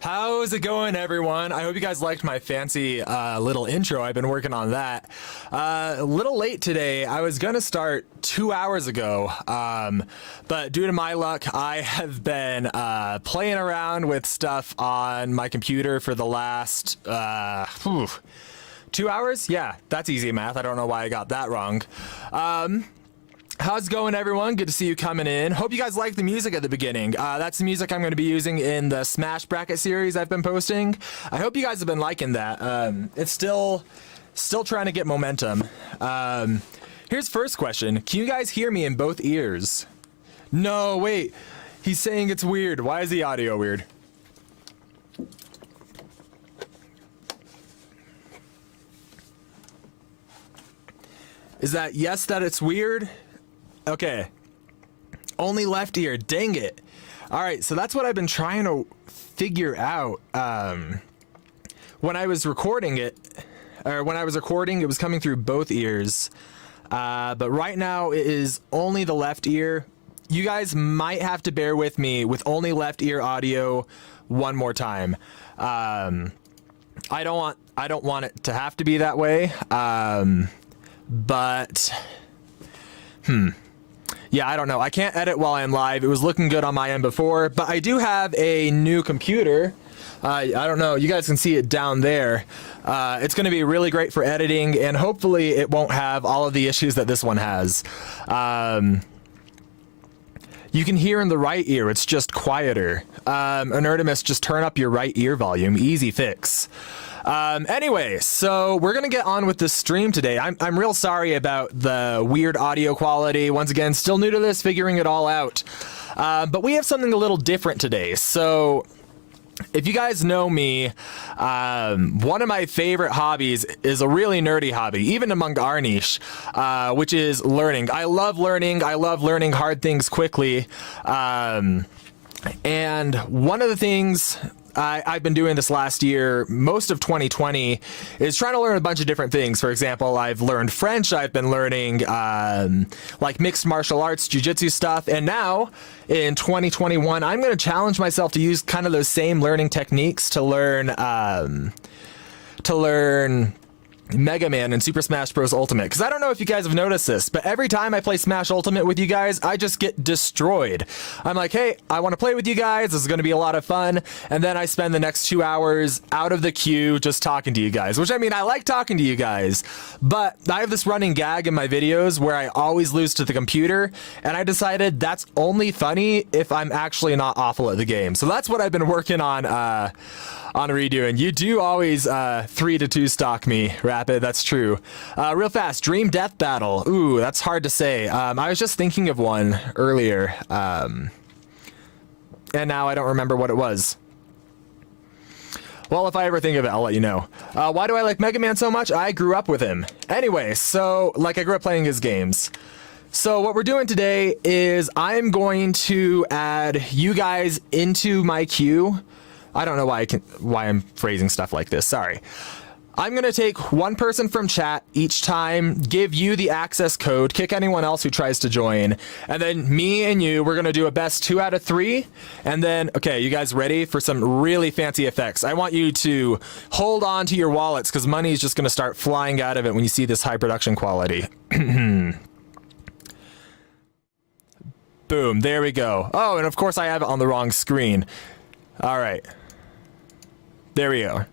How's it going, everyone? I hope you guys liked my fancy little intro. I've been working on that. A little late today. I was going to start 2 hours ago, but due to my luck, I have been playing around with stuff on my computer for the last 2 hours? Yeah, that's easy math. I don't know why I got that wrong. How's it going, everyone? Good to see you coming in. Hope you guys like the music at the beginning. That's the music I'm going to be using in the Smash Bracket series I've been posting. I hope you guys have been liking that. It's still trying to get momentum. Here's first question. Can you guys hear me in both ears? No, wait. He's saying it's weird. Why is the audio weird? Is that yes, that it's weird? Okay. Only left ear. Dang it. All right, so that's what I've been trying to figure out. When I was recording it, it was coming through both ears. But right now it is only the left ear. You guys might have to bear with me with only left ear audio one more time. I don't want it to have to be that way. But yeah, I don't know. I can't edit while I'm live. It was looking good on my end before, but I do have a new computer. I don't know. You guys can see it down there. It's going to be really great for editing, and hopefully it won't have all of the issues that this one has. You can hear in the right ear. It's just quieter. Anertimus, just turn up your right ear volume. Easy fix. Anyway, so we're gonna get on with this stream today. I'm real sorry about the weird audio quality. Once again, still new to this, figuring it all out. But we have something a little different today. So if you guys know me, one of my favorite hobbies is a really nerdy hobby, even among our niche, which is learning. I love learning. I love learning hard things quickly. And one of the things I've been doing this last year, most of 2020, is trying to learn a bunch of different things. For example, I've learned French, I've been learning like mixed martial arts, jiu-jitsu stuff, and now in 2021, I'm going to challenge myself to use kind of those same learning techniques to learn Mega Man and Super Smash Bros. Ultimate. Because I don't know if you guys have noticed this, but every time I play Smash Ultimate with you guys, I just get destroyed. I'm like, hey, I want to play with you guys. This is going to be a lot of fun. And then I spend the next 2 hours out of the queue just talking to you guys, which I mean, I like talking to you guys, but I have this running gag in my videos where I always lose to the computer. And I decided that's only funny if I'm actually not awful at the game. So that's what I've been working on redoing. You do always 3-2 stock me, Rapid. That's true. Real fast, Dream Death Battle. Ooh, that's hard to say. I was just thinking of one earlier, and now I don't remember what it was. Well, if I ever think of it, I'll let you know. Why do I like Mega Man so much? I grew up with him. Anyway, so like I grew up playing his games. So what we're doing today is I'm going to add you guys into my queue. I don't know why I'm phrasing stuff like this. Sorry. I'm going to take one person from chat each time, give you the access code, kick anyone else who tries to join, and then me and you, we're going to do a best 2 out of 3. And then, okay, you guys ready for some really fancy effects? I want you to hold on to your wallets because money is just going to start flying out of it when you see this high production quality. Boom, there we go. Oh, and of course I have it on the wrong screen. All right. There we go.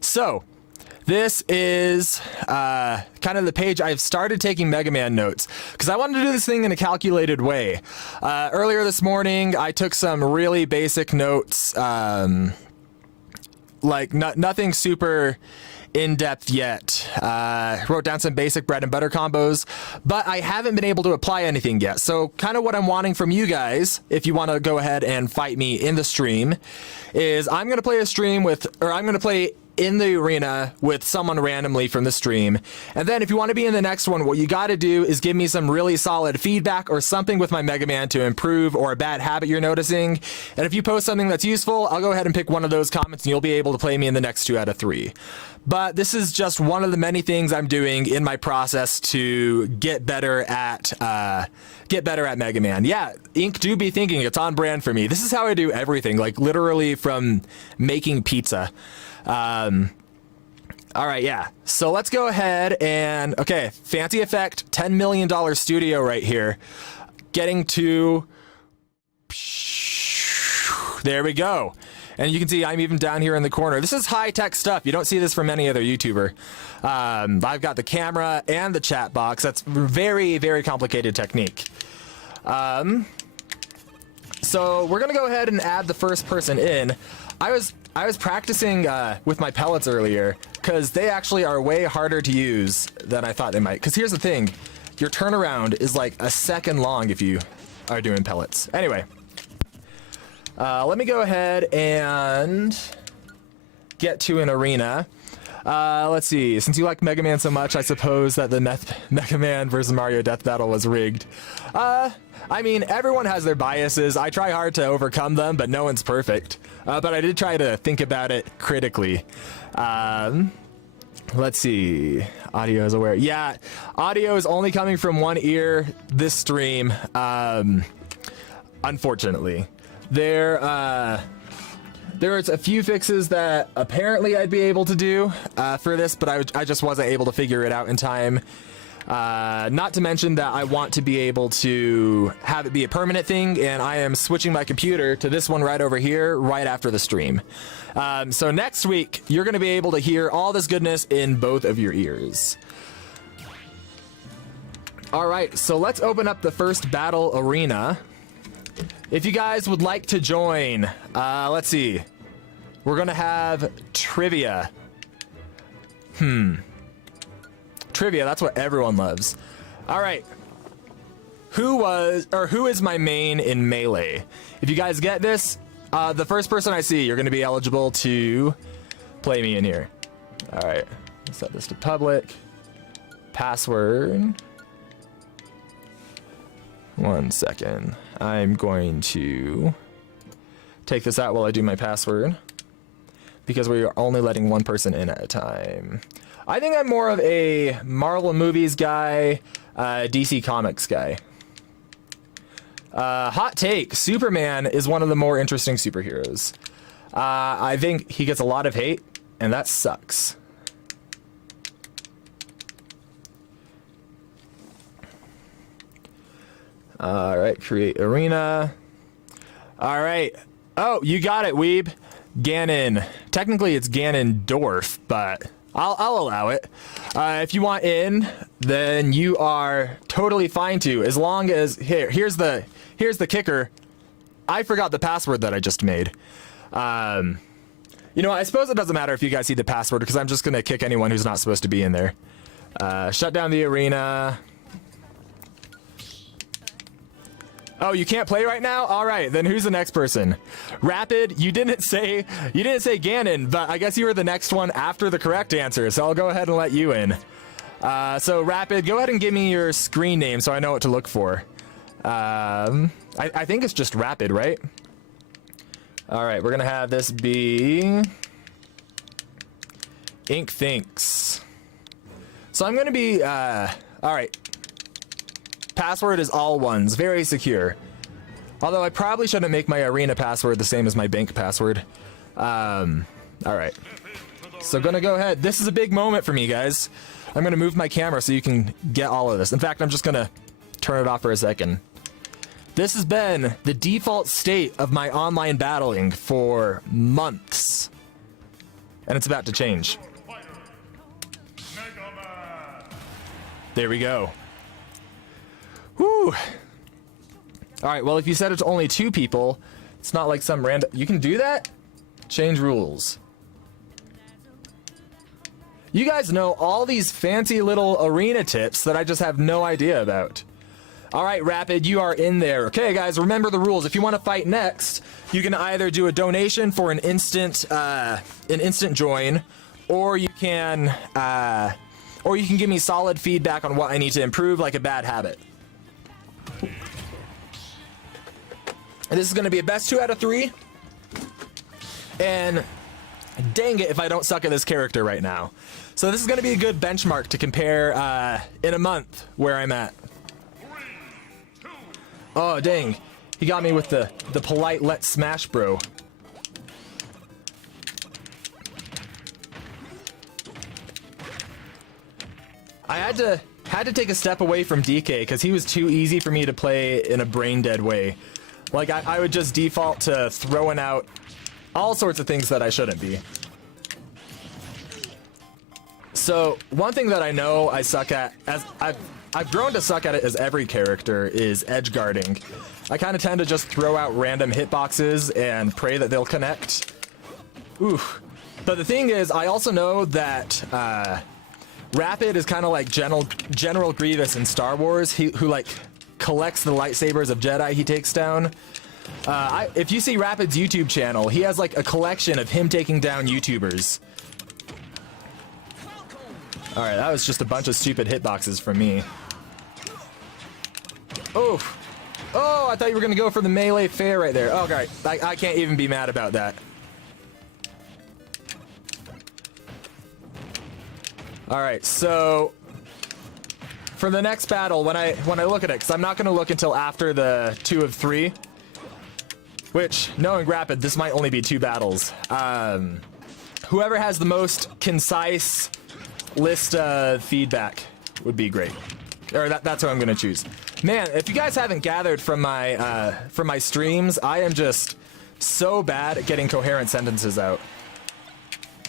So, this is kind of the page I've started taking Mega Man notes because I wanted to do this thing in a calculated way. Earlier this morning, I took some really basic notes, like nothing super in-depth yet. Wrote down some basic bread and butter combos, but I haven't been able to apply anything yet. So kind of what I'm wanting from you guys, if you want to go ahead and fight me in the stream, is I'm going to play a stream with, or I'm going to play in the arena with someone randomly from the stream. And then if you want to be in the next one, what you got to do is give me some really solid feedback or something with my Mega Man to improve, or a bad habit you're noticing. And if you post something that's useful, I'll go ahead and pick one of those comments and you'll be able to play me in the next 2 out of 3. But this is just one of the many things I'm doing in my process to get better at Mega Man. Yeah, Ink do be thinking it's on brand for me. This is how I do everything, like literally from making pizza. All right, yeah. So let's go ahead and, okay, fancy effect, $10 million studio right here. Getting to, there we go. And you can see I'm even down here in the corner. This is high-tech stuff. You don't see this from any other YouTuber. I've got the camera and the chat box. That's very, very complicated technique. So we're gonna go ahead and add the first person in. I was practicing with my pellets earlier, because they actually are way harder to use than I thought they might. Because here's the thing, your turnaround is like a second long if you are doing pellets. Anyway, let me go ahead and get to an arena. Let's see, since you like Mega Man so much, I suppose that the Mega Man versus Mario Death Battle was rigged. I mean, everyone has their biases. I try hard to overcome them, but no one's perfect. But I did try to think about it critically. Let's see. Audio is aware. Yeah, audio is only coming from one ear this stream, unfortunately. There's a few fixes that apparently I'd be able to do for this, but I just wasn't able to figure it out in time. Not to mention that I want to be able to have it be a permanent thing, and I am switching my computer to this one right over here right after the stream. So next week, you're going to be able to hear all this goodness in both of your ears. All right, so let's open up the first battle arena. If you guys would like to join, let's see. We're going to have trivia. Trivia, that's what everyone loves. All right. Who is my main in Melee? If you guys get this, the first person I see, you're going to be eligible to play me in here. All right. Let's set this to public. Password. 1 second. I'm going to take this out while I do my password, because we are only letting one person in at a time. I think I'm more of a Marvel movies guy, DC Comics guy. Hot take, Superman is one of the more interesting superheroes. I think he gets a lot of hate, and that sucks. All right, create arena. All right. Oh, you got it, Weeb. Ganon. Technically, it's Ganondorf, but I'll allow it. If you want in, then you are totally fine to, as long as here's the kicker. I forgot the password that I just made. You know, I suppose it doesn't matter if you guys see the password, because I'm just gonna kick anyone who's not supposed to be in there. Shut down the arena. Oh, you can't play right now? All right, then who's the next person? Rapid, you didn't say Ganon, but I guess you were the next one after the correct answer, so I'll go ahead and let you in. So Rapid, go ahead and give me your screen name so I know what to look for. I think it's just Rapid, right? All right, we're gonna have this be Ink Thinks. So I'm gonna be, all right. Password is all ones, very secure. Although I probably shouldn't make my arena password the same as my bank password. All right. So gonna go ahead. This is a big moment for me, guys. I'm gonna move my camera so you can get all of this. In fact, I'm just gonna turn it off for a second. This has been the default state of my online battling for months. And it's about to change. There we go. Whew. All right, well, if you said it's only 2 people, it's not like some random... You can do that? Change rules. You guys know all these fancy little arena tips that I just have no idea about. All right, Rapid, you are in there. Okay, guys, remember the rules. If you want to fight next, you can either do a donation for an instant join, or you can give me solid feedback on what I need to improve, like a bad habit. And this is going to be a best 2 out of 3. And dang it if I don't suck at this character right now. So this is going to be a good benchmark to compare in a month where I'm at. Oh, dang. He got me with the polite let's smash, bro. I had to take a step away from DK because he was too easy for me to play in a brain dead way. Like, I would just default to throwing out all sorts of things that I shouldn't be. So, one thing that I know I suck at, as I've grown to suck at it as every character, is edge guarding. I kind of tend to just throw out random hitboxes and pray that they'll connect. Oof. But the thing is, I also know that Rapid is kind of like General Grievous in Star Wars, who like collects the lightsabers of Jedi he takes down. If you see Rapid's YouTube channel, he has like a collection of him taking down YouTubers. Alright, that was just a bunch of stupid hitboxes from me. Oh! Oh, I thought you were gonna go for the melee fair right there. Oh, alright. I can't even be mad about that. Alright, so for the next battle, when I look at it, because I'm not gonna look until after the 2 of 3, which, knowing Rapid, this might only be 2 battles. Whoever has the most concise list of feedback would be great. Or that's what I'm gonna choose. Man, if you guys haven't gathered from my streams, I am just so bad at getting coherent sentences out.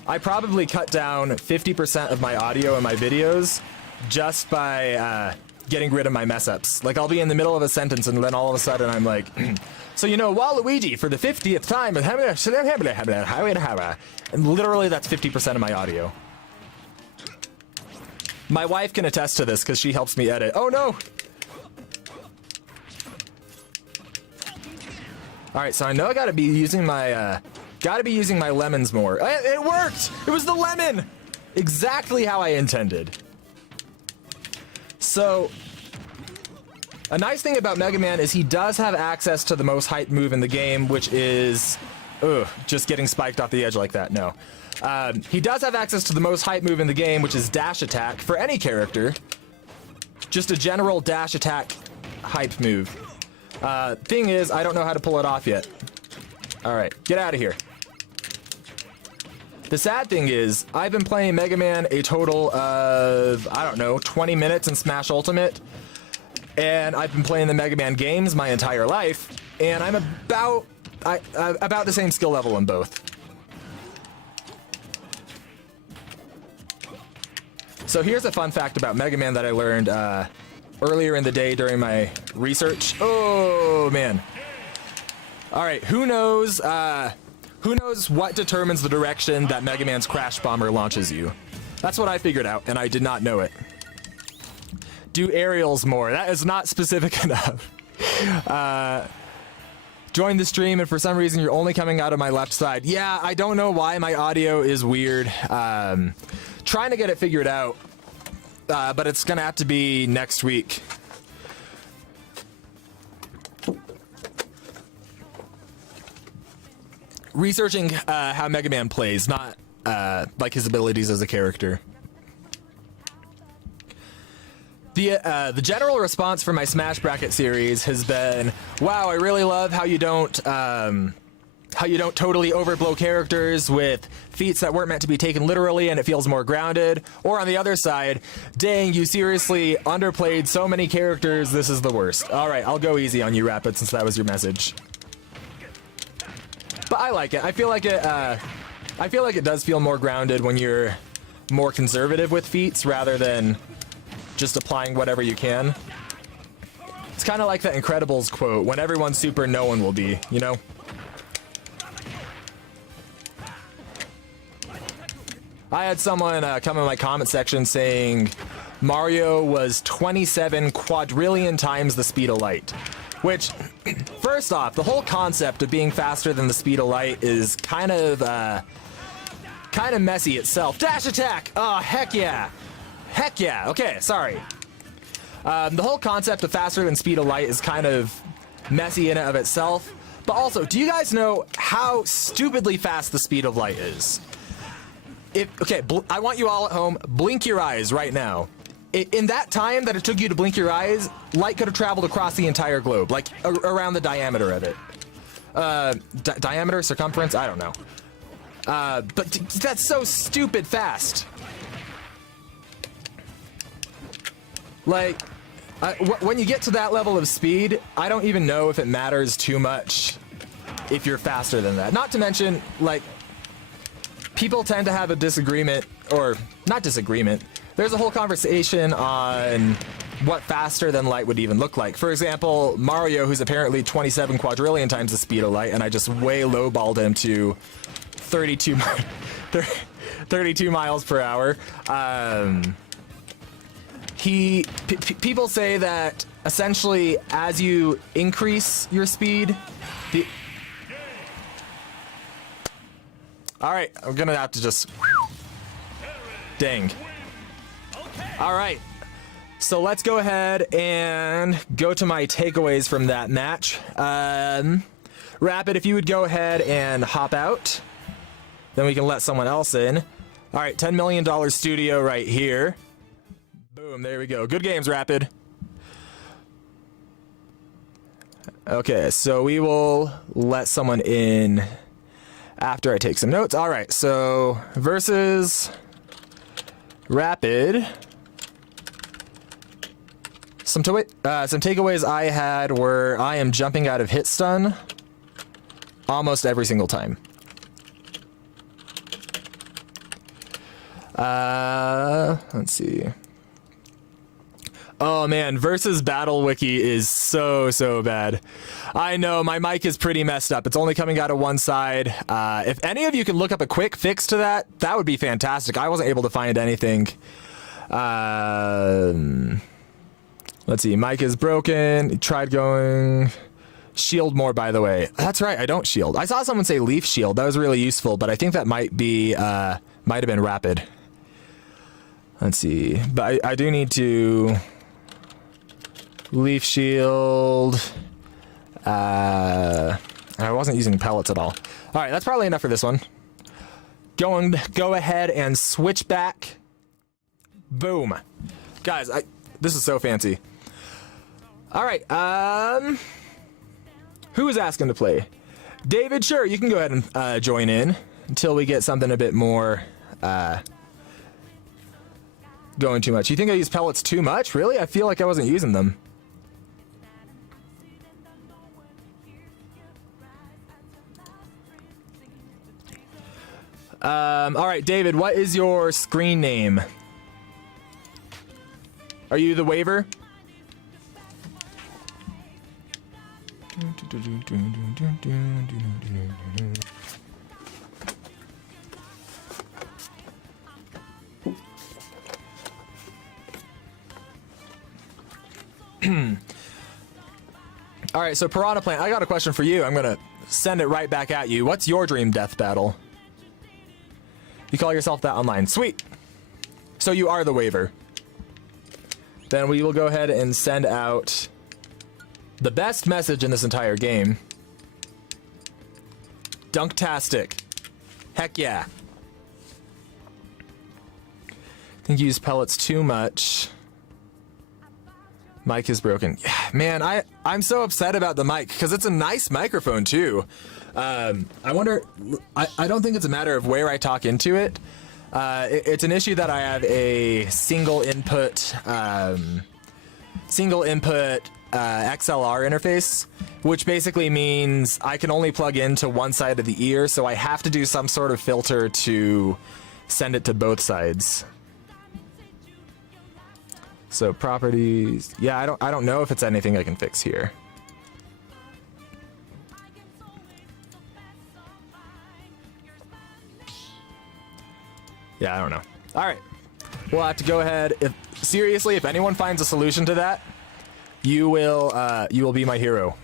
I probably cut down 50% of my audio in my videos just by getting rid of my mess ups. Like, I'll be in the middle of a sentence and then all of a sudden I'm like, so you know, Waluigi for the 50th time, and literally that's 50% of my audio. My wife can attest to this because she helps me edit. Oh no! Alright, so I know I gotta be using my lemons more. It worked! It was the lemon! Exactly how I intended. So, a nice thing about Mega Man is he does have access to the most hype move in the game, which is... Ugh, just getting spiked off the edge like that, no. He does have access to the most hype move in the game, which is dash attack for any character. Just a general dash attack hype move. Thing is, I don't know how to pull it off yet. Alright, get out of here. The sad thing is, I've been playing Mega Man a total of, I don't know, 20 minutes in Smash Ultimate. And I've been playing the Mega Man games my entire life. And I'm about the same skill level in both. So here's a fun fact about Mega Man that I learned earlier in the day during my research. Oh, man. All right, who knows what determines the direction that Mega Man's Crash Bomber launches you? That's what I figured out, and I did not know it. Do aerials more. That is not specific enough. Join the stream, and for some reason you're only coming out of my left side. Yeah, I don't know why my audio is weird. Trying to get it figured out, but it's gonna have to be next week. Researching how Mega Man plays, not like his abilities as a character. The general response for my Smash Bracket series has been, wow, I really love how you don't totally overblow characters with feats that weren't meant to be taken literally and it feels more grounded. Or on the other side, dang, you seriously underplayed so many characters, this is the worst. Alright, I'll go easy on you, Rapid, since that was your message. But I like it. I feel like it does feel more grounded when you're more conservative with feats rather than just applying whatever you can. It's kind of like that Incredibles quote, when everyone's super, no one will be, you know? I had someone come in my comment section saying, Mario was 27 quadrillion times the speed of light. Which, first off, the whole concept of being faster than the speed of light is kind of messy itself. Dash attack! Oh, heck yeah. Heck yeah. Okay, sorry. The whole concept of faster than speed of light is kind of messy in and of itself. But also, do you guys know how stupidly fast the speed of light is? I want you all at home, blink your eyes right now. In that time that it took you to blink your eyes, light could have traveled across the entire globe, like around the diameter of it. Diameter, circumference, I don't know. But that's so stupid fast. Like, when you get to that level of speed, I don't even know if it matters too much if you're faster than that. Not to mention, like, people tend to have a disagreement, or not disagreement. There's a whole conversation on what faster than light would even look like. For example, Mario, who's apparently 27 quadrillion times the speed of light, and I just way lowballed him to 32 miles per hour. People say that essentially as you increase your speed, all right, I'm gonna have to just, dang. All right, so let's go ahead and go to my takeaways from that match. Rapid, if you would go ahead and hop out, then we can let someone else in. All right, $10 million studio right here. Boom, there we go. Good games, Rapid. Okay, so we will let someone in after I take some notes. All right, so versus Rapid. Some takeaways I had were I am jumping out of hit stun almost every single time. Let's see. Oh man, versus Battle Wiki is so bad. I know, my mic is pretty messed up. It's only coming out of one side. If any of you can look up a quick fix to that, that would be fantastic. I wasn't able to find anything. Let's see, mic is broken. Tried going shield more, by the way. That's right, I don't shield. I saw someone say leaf shield. That was really useful, but I think that might have been Rapid. Let's see, but I do need to leaf shield. I wasn't using pellets at all. All right, that's probably enough for this one. Go ahead and switch back. Boom. Guys, this is so fancy. All right, who is asking to play? David, sure, you can go ahead and join in until we get something a bit more going too much. You think I use pellets too much? Really? I feel like I wasn't using them. All right, David, what is your screen name? Are you the waiver? All right, so Piranha Plant, I got a question for you. I'm gonna send it right back at you. What's your dream death battle? You call yourself that online. Sweet. So you are the waiver. Then we will go ahead and send out the best message in this entire game. Dunktastic. Heck yeah. I think you use pellets too much. Mic is broken. Yeah, man, I'm so upset about the mic because it's a nice microphone too. I wonder, I don't think it's a matter of where I talk into it. It's an issue that I have a single input XLR interface, which basically means I can only plug into one side of the ear, so I have to do some sort of filter to send it to both sides. So properties, yeah, I don't know if it's anything I can fix here. Yeah, I don't know. All right, we'll have to go ahead. Seriously, if anyone finds a solution to that, you will be my hero.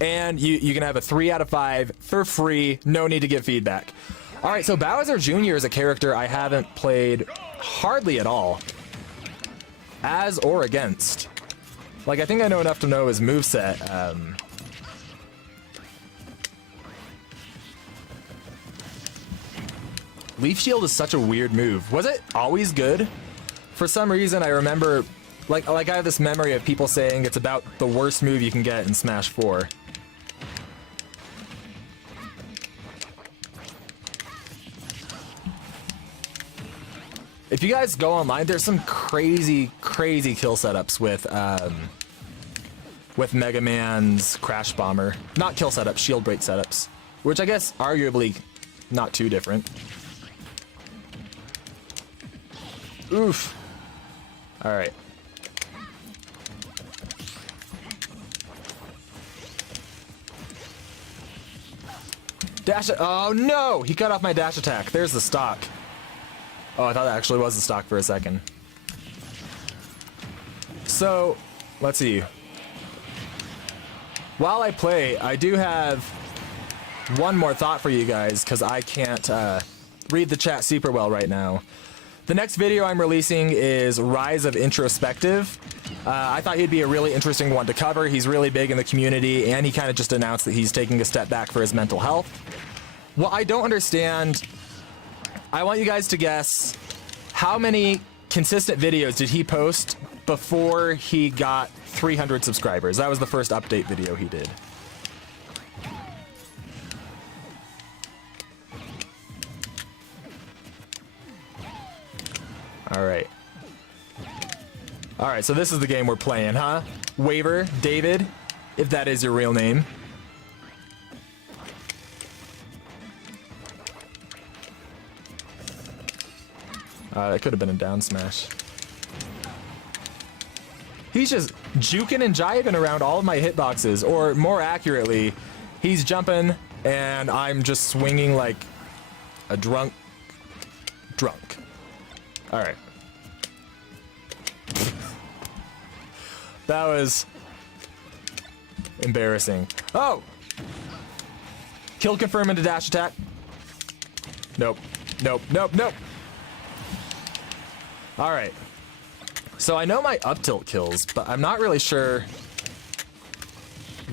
And you can have a 3 out of 5 for free. No need to give feedback. All right, so Bowser Jr. is a character I haven't played hardly at all, as or against. Like, I think I know enough to know his moveset. Leaf Shield is such a weird move. Was it always good? For some reason, I remember, like I have this memory of people saying it's about the worst move you can get in Smash 4. If you guys go online, there's some crazy, crazy kill setups with Mega Man's Crash Bomber. Not kill setups, shield break setups. Which I guess arguably not too different. Oof. Alright. Dash it. Oh no! He cut off my dash attack. There's the stock. Oh, I thought that actually was the stock for a second. So, let's see. While I play, I do have one more thought for you guys, because I can't read the chat super well right now. The next video I'm releasing is Rise of Introspective. I thought he'd be a really interesting one to cover. He's really big in the community, and he kind of just announced that he's taking a step back for his mental health. What I don't understand, I want you guys to guess how many consistent videos did he post before he got 300 subscribers. That was the first update video he did. Alright. Alright, so this is the game we're playing, huh? Waver, David, if that is your real name. That could have been a down smash. He's just juking and jiving around all of my hitboxes, or more accurately, he's jumping and I'm just swinging like a drunk. All right. That was embarrassing. Oh! Kill confirm into dash attack. Nope. Nope. Nope. Nope. All right. So I know my up tilt kills, but I'm not really sure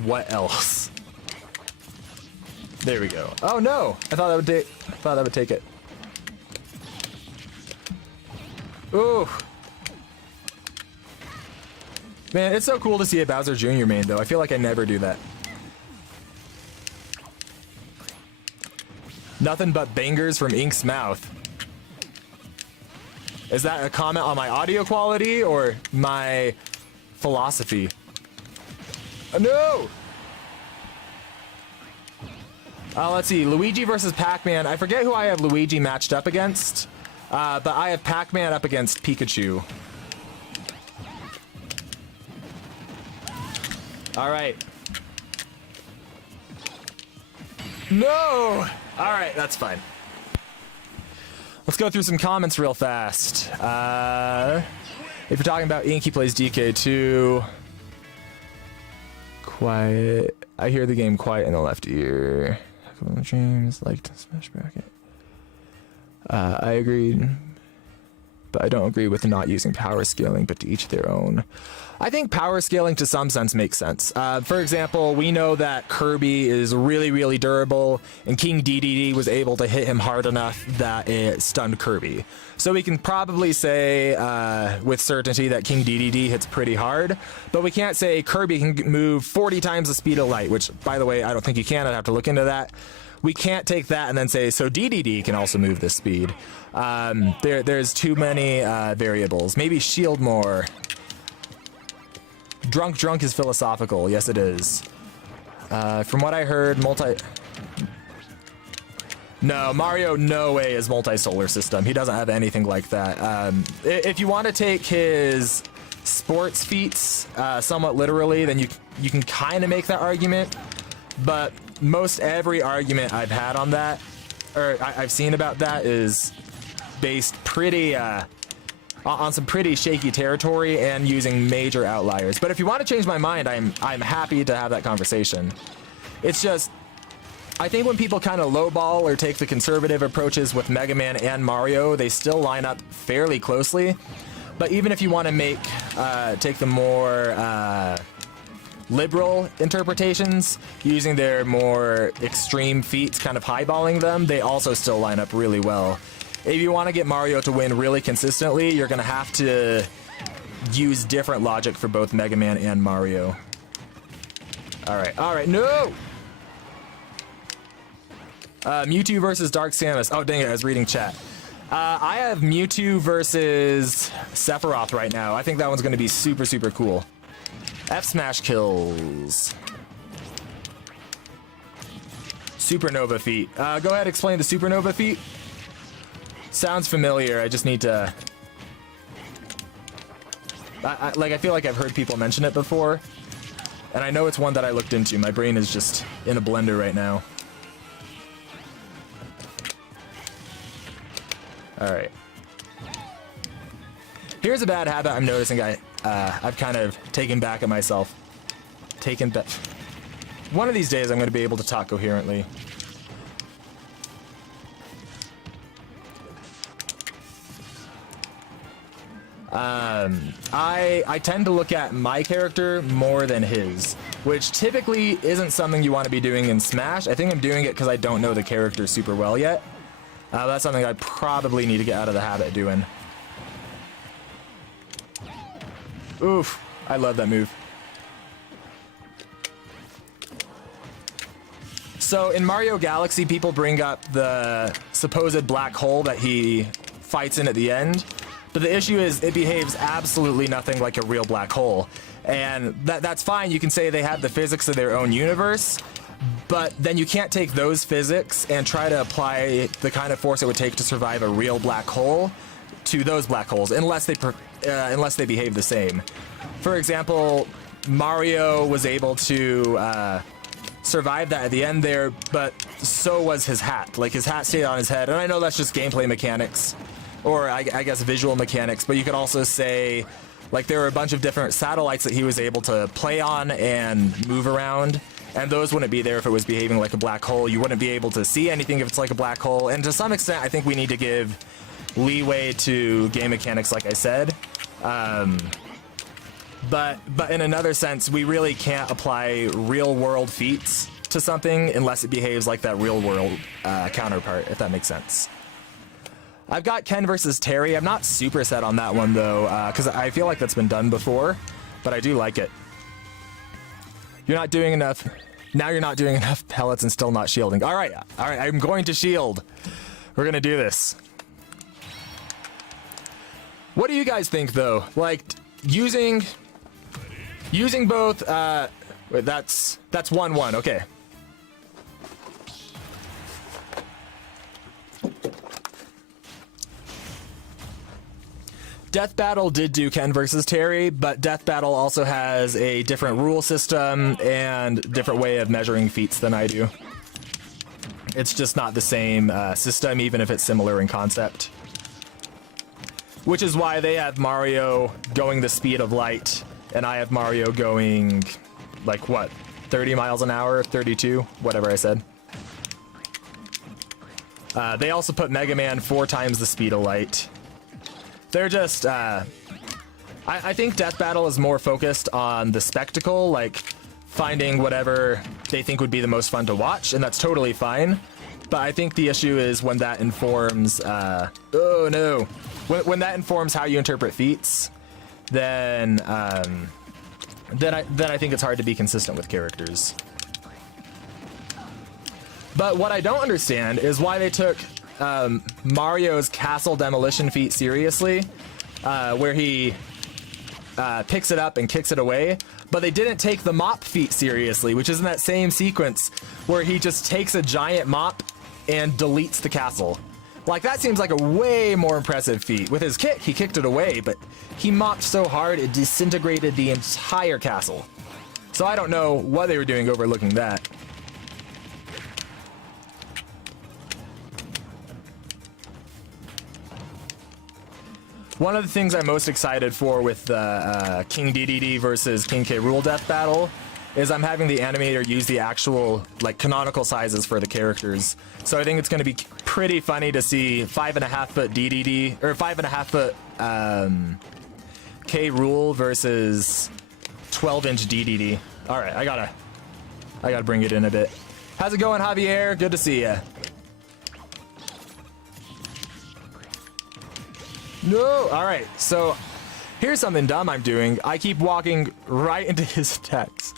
what else. There we go. Oh no! I thought that would take it. Ooh. Man, it's so cool to see a Bowser Jr. main, though. I feel like I never do that. Nothing but bangers from Ink's mouth. Is that a comment on my audio quality or my philosophy? No! Let's see. Luigi versus Pac-Man. I forget who I have Luigi matched up against. But I have Pac-Man up against Pikachu. Alright. No! Alright, that's fine. Let's go through some comments real fast. If you're talking about Ink, he plays DK2. Quiet. I hear the game quiet in the left ear. Dreams like to smash bracket. I agreed, but I don't agree with not using power scaling, but to each their own. I think power scaling to some sense makes sense. For example, we know that Kirby is really, really durable, and King DDD was able to hit him hard enough that it stunned Kirby. So we can probably say with certainty that King DDD hits pretty hard, but we can't say Kirby can move 40 times the speed of light, which, by the way, I don't think you can. I'd have to look into that. We can't take that and then say, so DDD can also move this speed. There's too many variables. Maybe shield more. Drunk is philosophical. Yes, it is. From what I heard, No, Mario no way is multi-solar system. He doesn't have anything like that. If you want to take his sports feats somewhat literally, then you can kind of make that argument. But most every argument I've had on that, or I've seen about that, is based pretty on some pretty shaky territory and using major outliers. But if you want to change my mind, I'm happy to have that conversation. It's just, I think when people kind of lowball or take the conservative approaches with Mega Man and Mario, they still line up fairly closely. But even if you want to take the more liberal interpretations, using their more extreme feats, kind of highballing them, they also still line up really well. If you want to get Mario to win really consistently, you're going to have to use different logic for both Mega Man and Mario. Alright, no! Mewtwo versus Dark Samus. Oh, dang it, I was reading chat. I have Mewtwo versus Sephiroth right now. I think that one's going to be super, super cool. F-Smash kills. Supernova feat. Go ahead, explain the Supernova feat. Sounds familiar, I just need to... I feel like I've heard people mention it before. And I know it's one that I looked into. My brain is just in a blender right now. Alright. Here's a bad habit I'm noticing I've kind of taken back at myself. One of these days I'm going to be able to talk coherently. I tend to look at my character more than his, which typically isn't something you want to be doing in Smash. I think I'm doing it because I don't know the character super well yet. That's something I probably need to get out of the habit of doing. Oof, I love that move. So in Mario Galaxy, people bring up the supposed black hole that he fights in at the end. But the issue is it behaves absolutely nothing like a real black hole. And that's fine. You can say they have the physics of their own universe, but then you can't take those physics and try to apply the kind of force it would take to survive a real black hole to those black holes, unless they behave the same. For example, Mario was able to survive that at the end there, but so was his hat. Like, his hat stayed on his head, and I know that's just gameplay mechanics. Or I guess visual mechanics, but you could also say, like, there were a bunch of different satellites that he was able to play on and move around, and those wouldn't be there if it was behaving like a black hole. You wouldn't be able to see anything if it's like a black hole, and to some extent, I think we need to give leeway to game mechanics, like I said. But in another sense, we really can't apply real-world feats to something unless it behaves like that real-world counterpart, if that makes sense. I've got Ken versus Terry. I'm not super set on that one, though, because I feel like that's been done before, but I do like it. You're not doing enough. Now you're not doing enough pellets and still not shielding. All right, I'm going to shield. We're going to do this. What do you guys think, though? Like, using both, wait, that's 1-1, okay. Death Battle did do Ken versus Terry, but Death Battle also has a different rule system and different way of measuring feats than I do. It's just not the same system, even if it's similar in concept. Which is why they have Mario going the speed of light, and I have Mario going, like, what, 30 miles an hour, 32, whatever I said. They also put Mega Man 4 times the speed of light. They're just, I think Death Battle is more focused on the spectacle, like finding whatever they think would be the most fun to watch, and that's totally fine. But I think the issue is when that informs, oh no, when that informs how you interpret feats, then I think it's hard to be consistent with characters. But what I don't understand is why they took Mario's castle demolition feat seriously, where he picks it up and kicks it away, but they didn't take the mop feat seriously, which is in that same sequence where he just takes a giant mop and deletes the castle. Like, that seems like a way more impressive feat. With his kick, he kicked it away, but he mopped so hard it disintegrated the entire castle. So I don't know what they were doing overlooking that. One of the things I'm most excited for with the King DDD versus King K. Rool death battle is I'm having the animator use the actual, like, canonical sizes for the characters. So I think it's going to be pretty funny to see 5.5-foot DDD, or 5.5-foot K. Rool versus 12-inch DDD. All right, I gotta bring it in a bit. How's it going, Javier? Good to see ya. No! Alright, so here's something dumb I'm doing. I keep walking right into his attacks.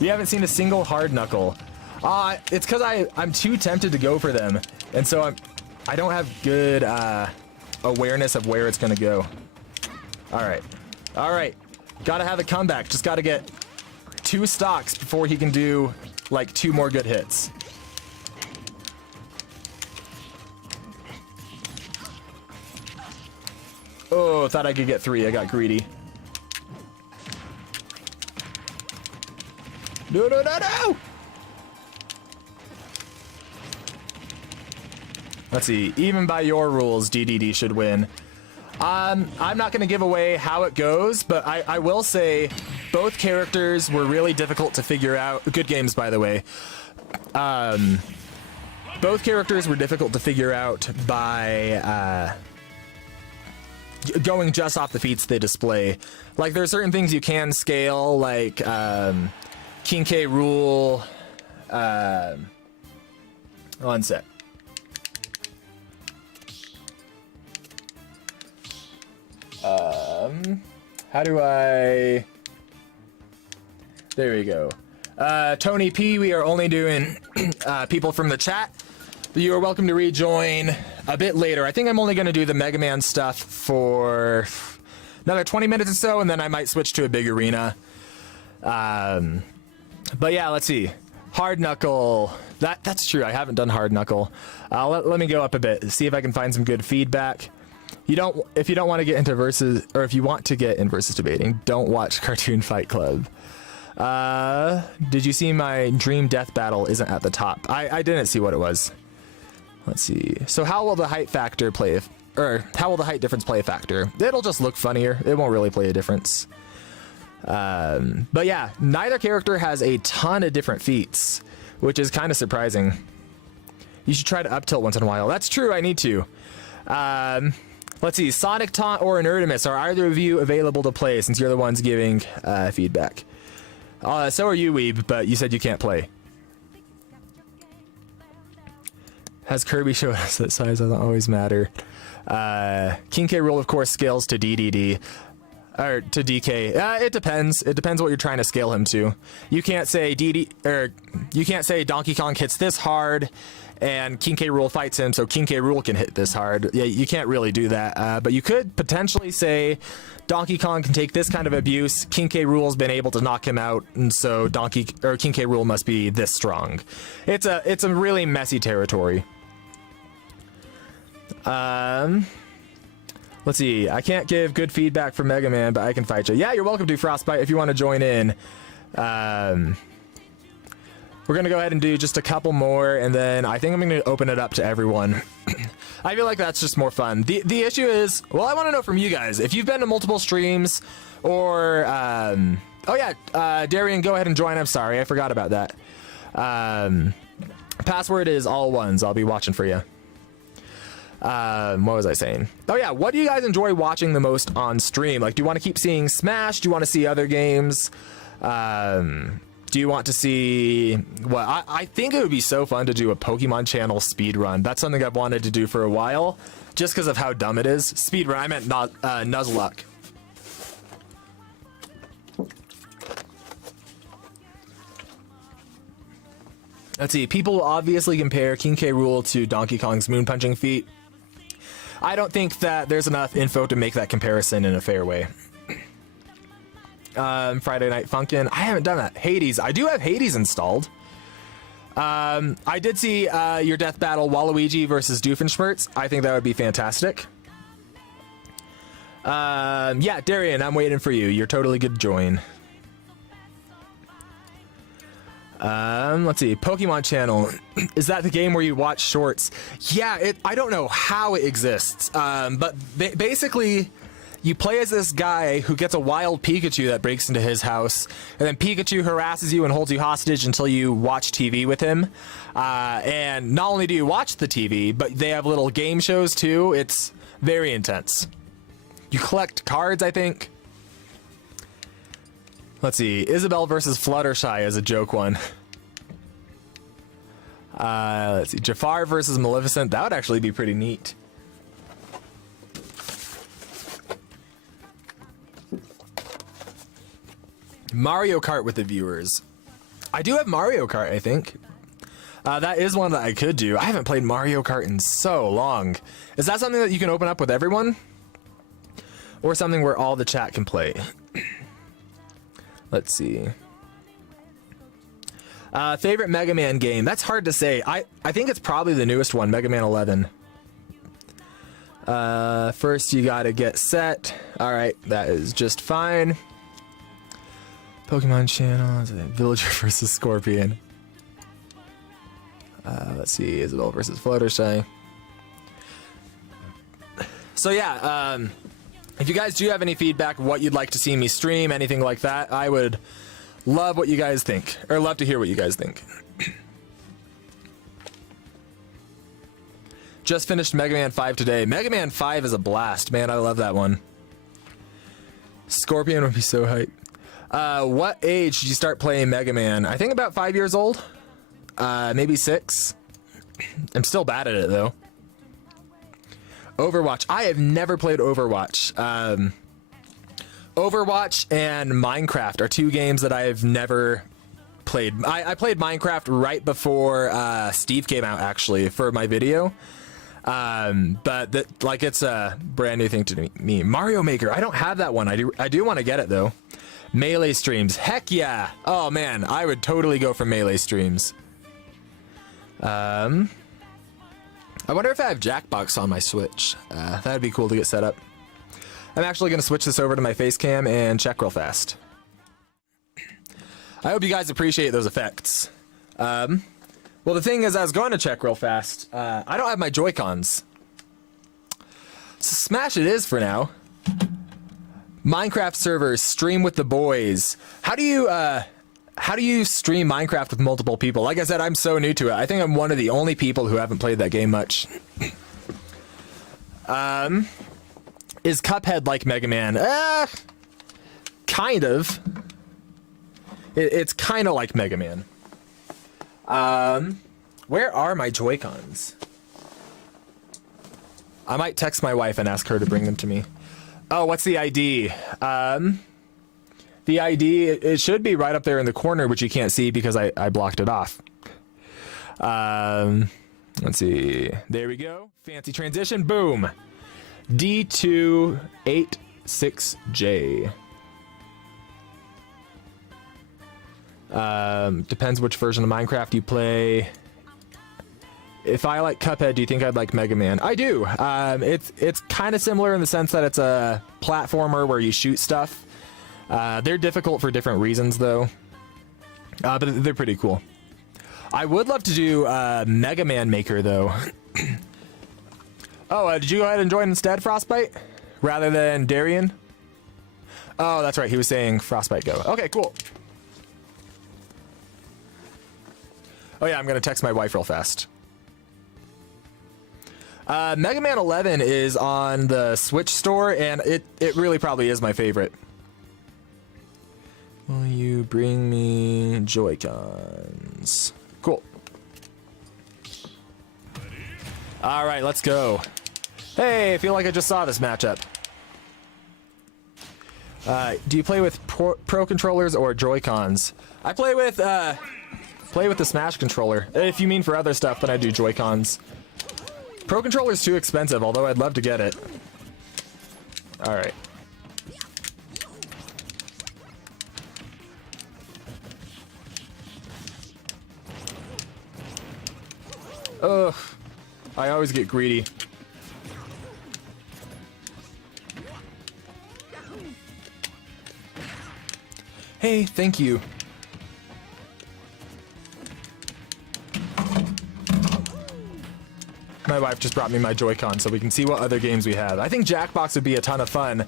You haven't seen a single hard knuckle. It's because I'm too tempted to go for them. And so I don't have good awareness of where it's gonna go. Alright. Alright. Gotta have a comeback. Just gotta get 2 stocks before he can do like 2 more good hits. Oh, thought I could get 3. I got greedy. No, no, no, no! Let's see. Even by your rules, DDD should win. I'm not going to give away how it goes, but I will say both characters were really difficult to figure out. Good games, by the way. Both characters were difficult to figure out by going just off the feats they display. Like, there are certain things you can scale, like King K. Rool. One sec. How do I... There we go. Tony P, we are only doing people from the chat. You are welcome to rejoin a bit later. I think I'm only going to do the Mega Man stuff for another 20 minutes or so, and then I might switch to a big arena. But yeah, let's see. Hard Knuckle. That's true. I haven't done Hard Knuckle. Let me go up a bit, see if I can find some good feedback. If you don't want to get into versus, or if you want to get in versus debating, don't watch Cartoon Fight Club. Did you see my dream death battle isn't at the top? I didn't see what it was. Let's see. So how will the height factor play, or how will the height difference play a factor? It'll just look funnier. It won't really play a difference. But yeah, neither character has a ton of different feats, which is kind of surprising. You should try to up tilt once in a while. That's true, I need to. Let's see, Sonic Taunt or Inertimus, are either of you available to play since you're the ones giving feedback? So are you, Weeb, but you said you can't play. Has Kirby showed us that size doesn't always matter? King K. Rool, of course, scales to DDD. Or to DK. It depends. It depends what you're trying to scale him to. You can't say you can't say Donkey Kong hits this hard and King K. Rool fights him, so King K. Rool can hit this hard. Yeah, you can't really do that. But you could potentially say Donkey Kong can take this kind of abuse. King K. Rool's been able to knock him out, and so King K. Rool must be this strong. It's a really messy territory. Let's see. I can't give good feedback for Mega Man, but I can fight you. Yeah, you're welcome to Frostbite if you want to join in. We're going to go ahead and do just a couple more, and then I think I'm going to open it up to everyone. I feel like that's just more fun. The issue is, well, I want to know from you guys, if you've been to multiple streams, or, oh yeah, Darian, go ahead and join. I'm sorry, I forgot about that. Password is all ones. I'll be watching for you. What was I saying? Oh yeah, what do you guys enjoy watching the most on stream? Like, do you want to keep seeing Smash? Do you want to see other games? Do you want to see what? I think it would be so fun to do a Pokemon Channel speed run. That's something I've wanted to do for a while, just because of how dumb it is. Speed run. I meant not Nuzlocke. Let's see. People obviously compare King K. Rool to Donkey Kong's moon punching feat. I don't think that there's enough info to make that comparison in a fair way. Friday Night Funkin'. I haven't done that. Hades. I do have Hades installed. I did see your death battle, Waluigi versus Doofenshmirtz. I think that would be fantastic. Yeah, Darian, I'm waiting for you. You're totally good to join. Let's see. Pokemon Channel. Is that the game where you watch shorts? Yeah, I don't know how it exists. But basically, you play as this guy who gets a wild Pikachu that breaks into his house, and then Pikachu harasses you and holds you hostage until you watch TV with him. And not only do you watch the TV, but they have little game shows too. It's very intense. You collect cards, I think. Let's see. Isabel versus Fluttershy is a joke one. Let's see. Jafar versus Maleficent. That would actually be pretty neat. Mario Kart with the viewers. I do have Mario Kart, I think. That is one that I could do. I haven't played Mario Kart in so long. Is that something that you can open up with everyone? Or something where all the chat can play? Let's see. Favorite Mega Man game? That's hard to say. I think it's probably the newest one, Mega Man 11. First you gotta get set. Alright, that is just fine. Pokemon Channel, Villager versus Scorpion. Let's see, Isabel versus Fluttershy. So yeah, if you guys do have any feedback, what you'd like to see me stream, anything like that, I would love what you guys think, or love to hear what you guys think. Just finished Mega Man 5 today. Mega Man 5 is a blast, man. I love that one. Scorpion would be so hype. What age did you start playing Mega Man? I think about 5 years old. Maybe 6. I'm still bad at it though. Overwatch. I have never played Overwatch. Overwatch and Minecraft are two games that I've never played. I played Minecraft right before Steve came out, actually, for my video. But it's a brand new thing to me. Mario Maker. I don't have that one. I do want to get it though. Melee streams. Heck yeah. Oh man, I would totally go for Melee streams. I wonder if I have Jackbox on my Switch. That'd be cool to get set up. I'm actually going to switch this over to my face cam and check real fast. I hope you guys appreciate those effects. Well, the thing is, I was going to check real fast. I don't have my Joy-Cons. So Smash it is for now. Minecraft servers, stream with the boys. How do you stream Minecraft with multiple people? Like I said, I'm so new to it. I think I'm one of the only people who haven't played that game much. Is Cuphead like Mega Man? Kind of. It's kind of like Mega Man. Where are my Joy-Cons? I might text my wife and ask her to bring them to me. Oh, what's the ID? The ID, it should be right up there in the corner, which you can't see because I blocked it off. Let's see. There we go. Fancy transition. Boom. D286J. Depends which version of Minecraft you play. If I like Cuphead, do you think I'd like Mega Man? I do. It's kind of similar in the sense that it's a platformer where you shoot stuff. They're difficult for different reasons, though. But they're pretty cool. I would love to do Mega Man Maker, though. Oh, did you go ahead and join instead, Frostbite? Rather than Darian? Oh, that's right. He was saying Frostbite go. Okay, cool. Oh, yeah, I'm going to text my wife real fast. Mega Man 11 is on the Switch store, and it really probably is my favorite. Will you bring me Joy-Cons? Cool. All right, let's go. Hey, I feel like I just saw this matchup. Do you play with Pro controllers or Joy-Cons? I play with the Smash controller. If you mean for other stuff, then I do Joy-Cons. Pro controller's too expensive, although I'd love to get it. All right. Ugh. I always get greedy. Hey, thank you. My wife just brought me my Joy-Con so we can see what other games we have. I think Jackbox would be a ton of fun.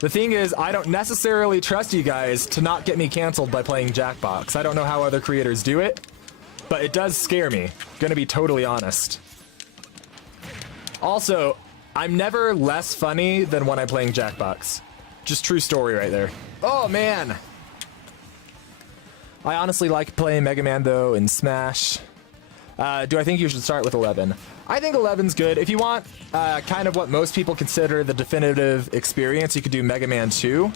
The thing is, I don't necessarily trust you guys to not get me canceled by playing Jackbox. I don't know how other creators do it, but it does scare me. Gonna be totally honest. Also, I'm never less funny than when I'm playing Jackbox. Just true story right there. Oh man! I honestly like playing Mega Man though in Smash. Do I think you should start with 11? I think 11's good. If you want kind of what most people consider the definitive experience, you could do Mega Man 2.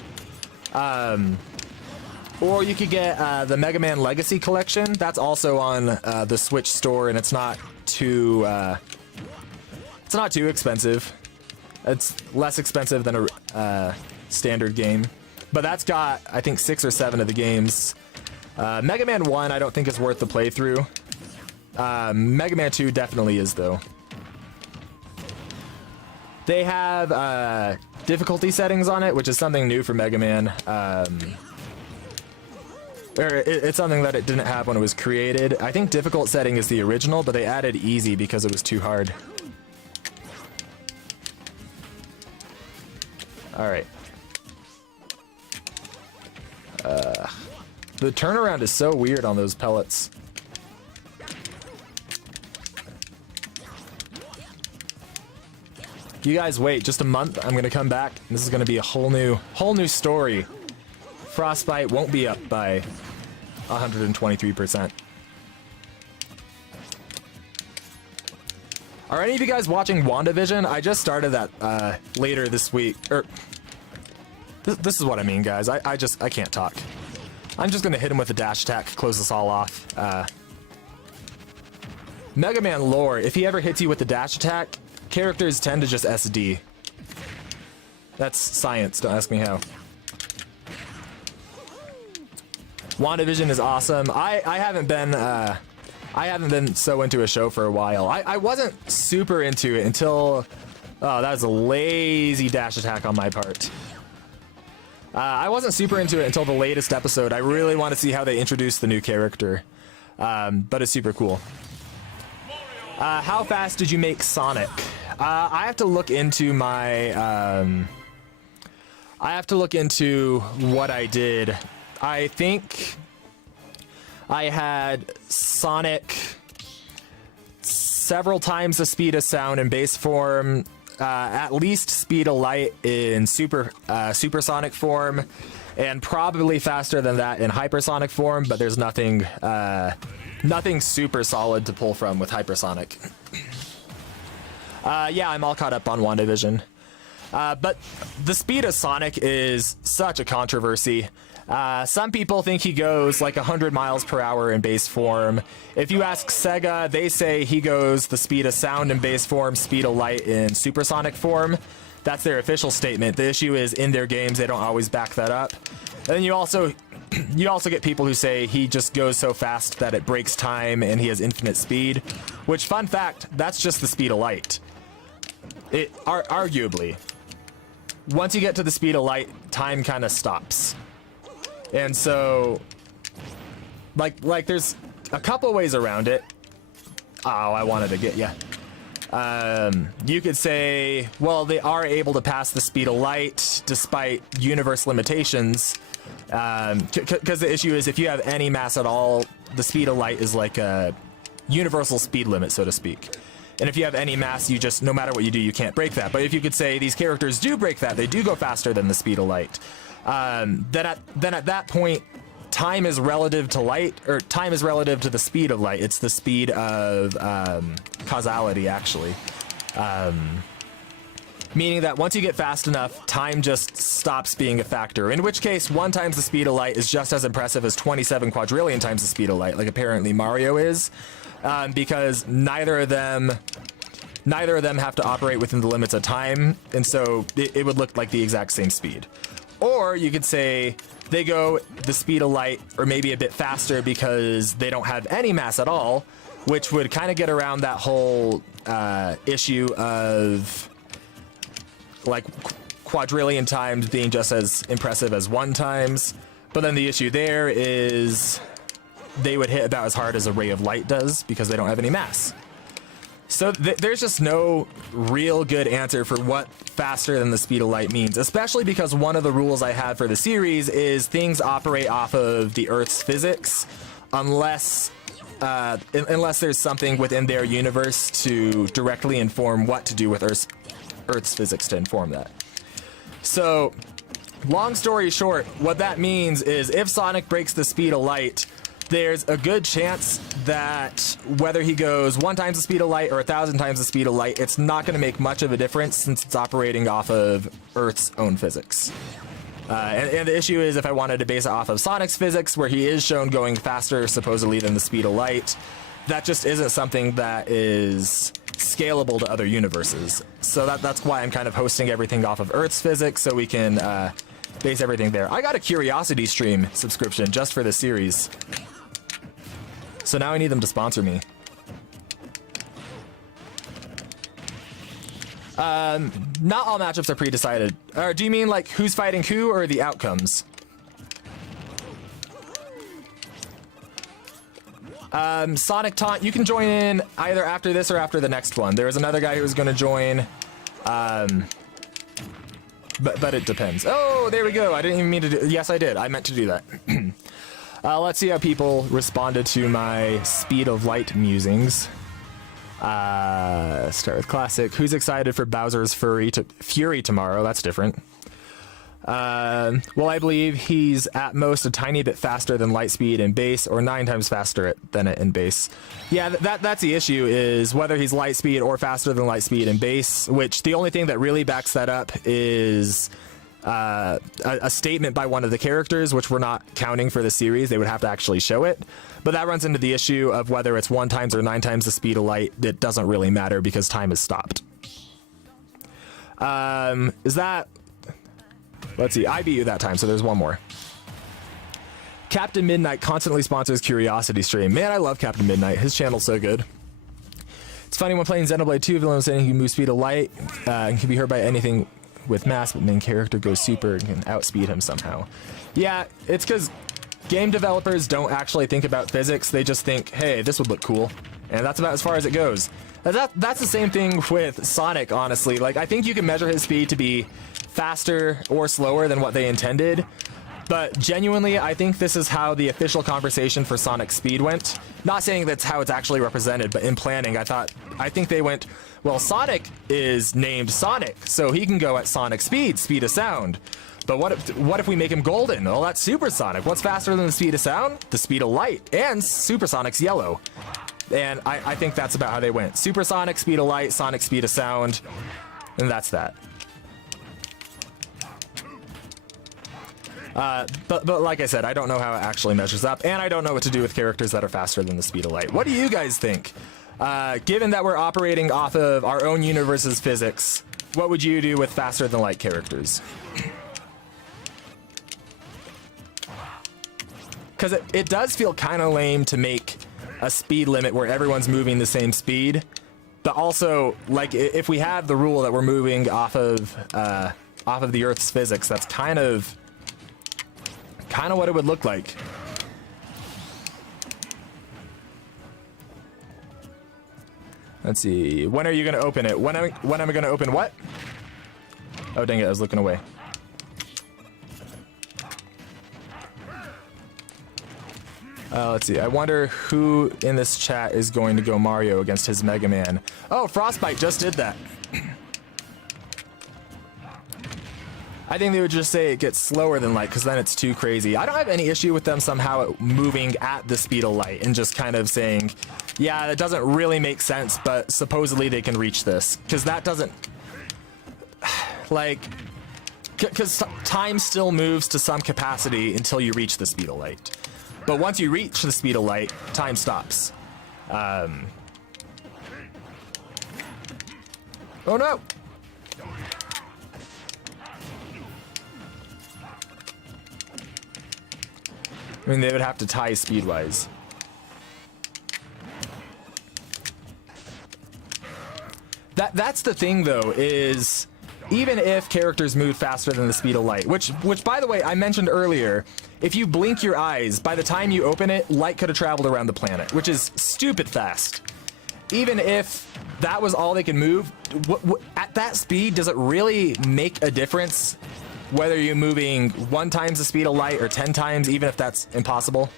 Or you could get the Mega Man Legacy Collection. That's also on the Switch store, and it's not too expensive. It's less expensive than a standard game. But that's got, I think, 6 or 7 of the games. Mega Man 1 I don't think is worth the playthrough. Mega Man 2 definitely is, though. They have difficulty settings on it, which is something new for Mega Man. It's something that it didn't have when it was created. I think difficult setting is the original, but they added easy because it was too hard. Alright. The turnaround is so weird on those pellets. You guys wait just a month. I'm gonna come back. And this is gonna be a whole new story. Frostbite won't be up by 123%. Are any of you guys watching WandaVision? I just started that later this week. This is what I mean, guys. I can't talk. I'm just gonna hit him with a dash attack, close this all off. Mega Man lore, if he ever hits you with the dash attack, characters tend to just SD. That's science, don't ask me how. WandaVision is awesome. I haven't been so into a show for a while. I wasn't super into it until... Oh, that was a lazy dash attack on my part. I wasn't super into it until the latest episode. I really want to see how they introduce the new character. But it's super cool. How fast did you make Sonic? I have to look into my... I have to look into what I did. I think I had Sonic several times the speed of sound in base form, at least speed of light in supersonic form, and probably faster than that in hypersonic form, but there's nothing super solid to pull from with hypersonic. Yeah, I'm all caught up on WandaVision. But the speed of Sonic is such a controversy. Some people think he goes like 100 miles per hour in base form. If you ask Sega, they say he goes the speed of sound in base form, speed of light in supersonic form. That's their official statement. The issue is in their games, they don't always back that up. And then you also get people who say he just goes so fast that it breaks time and he has infinite speed, which, fun fact, that's just the speed of light. Arguably. Once you get to the speed of light, time kind of stops. And so, like there's a couple ways around it. Oh, I wanted to get you. You could say, well, they are able to pass the speed of light despite universe limitations. Because the issue is if you have any mass at all, the speed of light is like a universal speed limit, so to speak. And if you have any mass, you just, no matter what you do, you can't break that. But if you could say these characters do break that, they do go faster than the speed of light. Then at that point, time is relative to light, or time is relative to the speed of light. It's the speed of causality, actually. Meaning that once you get fast enough, time just stops being a factor. In which case, 1 times the speed of light is just as impressive as 27 quadrillion times the speed of light, like apparently Mario is. Because neither of them have to operate within the limits of time, and so it would look like the exact same speed. Or you could say they go the speed of light, or maybe a bit faster because they don't have any mass at all, which would kind of get around that whole issue of like quadrillion times being just as impressive as 1 times. But then the issue there is they would hit about as hard as a ray of light does because they don't have any mass. So there's just no real good answer for what faster than the speed of light means, especially because one of the rules I had for the series is things operate off of the Earth's physics unless there's something within their universe to directly inform what to do with Earth's physics to inform that. So, long story short, what that means is if Sonic breaks the speed of light, there's a good chance that whether he goes 1 times the speed of light or 1,000 times the speed of light, it's not going to make much of a difference since it's operating off of Earth's own physics. And the issue is if I wanted to base it off of Sonic's physics, where he is shown going faster supposedly than the speed of light, that just isn't something that is scalable to other universes. So that's why I'm kind of hosting everything off of Earth's physics so we can base everything there. I got a Curiosity Stream subscription just for this series. So now I need them to sponsor me. Not all matchups are pre-decided. Or do you mean like who's fighting who or the outcomes? Sonic Taunt, you can join in either after this or after the next one. There was another guy who was going to join. But it depends. Oh, there we go. I didn't even mean to do... Yes, I did. I meant to do that. Let's see how people responded to my speed of light musings. Start with classic. Who's excited for Bowser's Fury tomorrow? That's different. Well, I believe he's at most a tiny bit faster than light speed in base, or 9 times faster than it in base. Yeah, that's the issue, is whether he's light speed or faster than light speed in base, which the only thing that really backs that up is a statement by one of the characters, which we're not counting for the series. They would have to actually show it. But that runs into the issue of whether it's 1 times or 9 times the speed of light. It doesn't really matter because time is stopped. Is that... Let's see, I beat you that time, so there's one more. Captain Midnight constantly sponsors Curiosity Stream. Man, I love Captain Midnight. His channel's so good. It's funny when playing Xenoblade 2, villain saying he can move speed of light and can be heard by anything with mass, but main character goes super and can outspeed him somehow. Yeah, it's because game developers don't actually think about physics. They just think, hey, this would look cool. And that's about as far as it goes. That's the same thing with Sonic, honestly. Like, I think you can measure his speed to be faster or slower than what they intended, but genuinely I think this is how the official conversation for Sonic speed went. Not saying that's how it's actually represented, but in planning I think they went, well, Sonic is named Sonic, so he can go at Sonic speed of sound. But what if we make him golden? Well, that's supersonic. What's faster than the speed of sound? The speed of light, and supersonic's yellow. And I think that's about how they went. Supersonic, speed of light, Sonic, speed of sound, and that's that. But like I said, I don't know how it actually measures up, and I don't know what to do with characters that are faster than the speed of light. What do you guys think? Given that we're operating off of our own universe's physics, what would you do with faster than light characters? Because it does feel kind of lame to make a speed limit where everyone's moving the same speed, but also, like, if we have the rule that we're moving off of the Earth's physics, that's kind of what it would look like. Let's see. When are you going to open it? When am I going to open what? Oh, dang it. I was looking away. Let's see. I wonder who in this chat is going to go Mario against his Mega Man. Oh, Frostbite just did that. I think they would just say it gets slower than light, because then it's too crazy. I don't have any issue with them somehow moving at the speed of light and just kind of saying, yeah, that doesn't really make sense, but supposedly they can reach this. Because that doesn't... Like... Because time still moves to some capacity until you reach the speed of light. But once you reach the speed of light, time stops. Oh no! I mean, they would have to tie speed-wise. That's the thing, though, is even if characters move faster than the speed of light, which by the way, I mentioned earlier, if you blink your eyes, by the time you open it, light could have traveled around the planet, which is stupid fast. Even if that was all they can move, at that speed, does it really make a difference whether you're moving 1 times the speed of light or 10 times, even if that's impossible?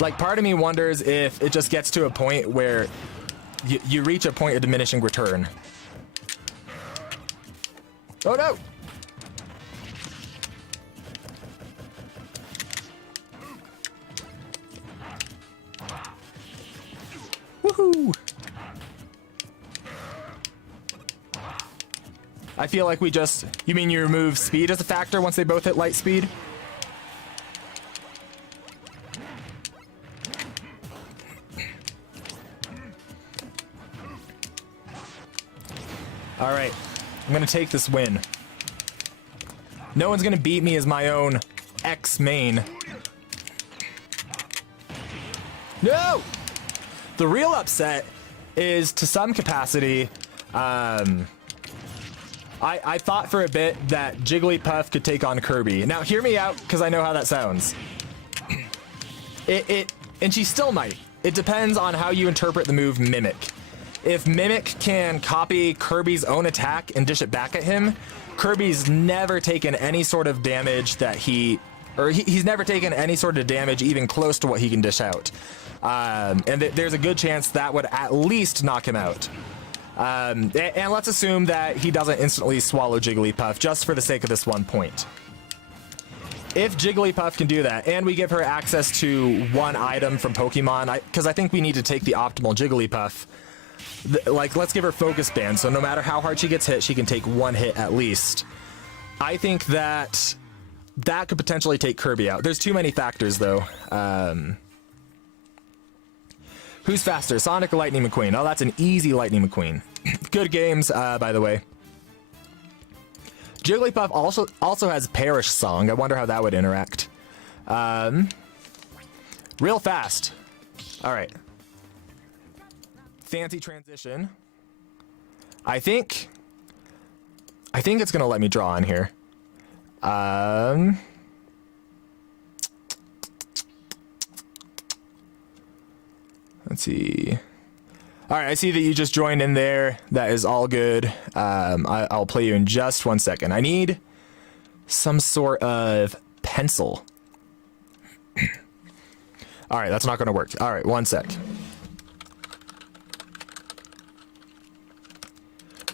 Like, part of me wonders if it just gets to a point where you reach a point of diminishing return. Oh no! Woohoo! I feel like we just... You mean you remove speed as a factor once they both hit light speed? Alright. I'm gonna take this win. No one's gonna beat me as my own X-main. No! The real upset is, to some capacity, I thought for a bit that Jigglypuff could take on Kirby. Now, hear me out, because I know how that sounds. And she still might. It depends on how you interpret the move Mimic. If Mimic can copy Kirby's own attack and dish it back at him, Kirby's never taken any sort of damage that he's never taken any sort of damage even close to what he can dish out. And there's a good chance that would at least knock him out. And let's assume that he doesn't instantly swallow Jigglypuff just for the sake of this 1 point. If Jigglypuff can do that, and we give her access to 1 item from Pokemon, because I think we need to take the optimal Jigglypuff, like, let's give her Focus Band, so no matter how hard she gets hit, she can take 1 hit at least. I think that could potentially take Kirby out. There's too many factors, though. Who's faster, Sonic or Lightning McQueen? Oh, that's an easy Lightning McQueen. Good games, by the way. Jigglypuff also has Perish Song. I wonder how that would interact. Real fast. All right. Fancy transition. I think it's gonna let me draw on here. Let's see. All right, I see that you just joined in there. That is all good. I'll play you in just 1 second. I need some sort of pencil. All right, that's not going to work. All right, 1 sec.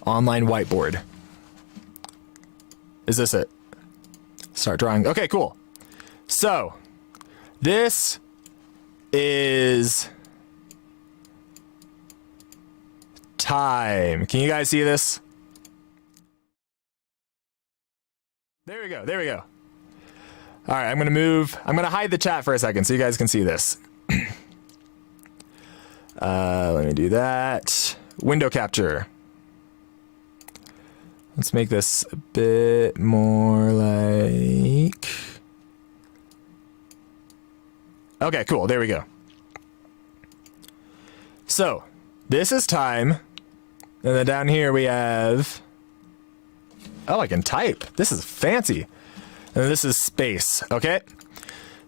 Online whiteboard. Is this it? Start drawing. Okay, cool. So, this is time. Can you guys see this? There we go. There we go. All right, I'm going to hide the chat for a second so you guys can see this. Let me do that. Window capture. Let's make this a bit more like... Okay, cool. There we go. So, this is time. And then down here we have... Oh, I can type. This is fancy. And this is space, okay?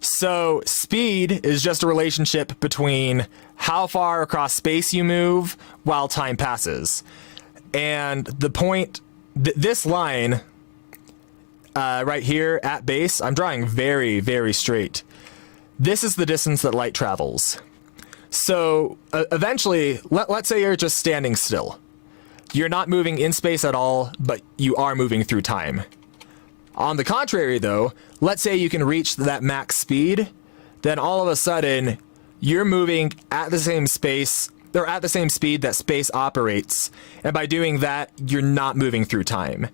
So, speed is just a relationship between how far across space you move while time passes. And the point... this line right here at base, I'm drawing very, very straight. This is the distance that light travels. So eventually, let's say you're just standing still. You're not moving in space at all, but you are moving through time. On the contrary, though, let's say you can reach that max speed, then all of a sudden, you're moving at the same space, or at the same speed that space operates, and by doing that, you're not moving through time.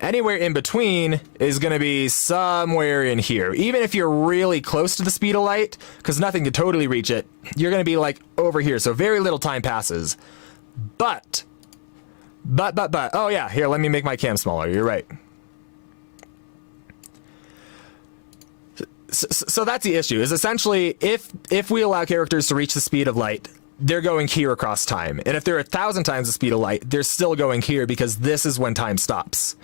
Anywhere in between is going to be somewhere in here. Even if you're really close to the speed of light, because nothing can totally reach it, you're going to be like over here, so very little time passes. But, oh yeah, here, let me make my cam smaller, you're right. So that's the issue, is essentially, if we allow characters to reach the speed of light, they're going here across time. And if they're 1,000 times the speed of light, they're still going here because this is when time stops.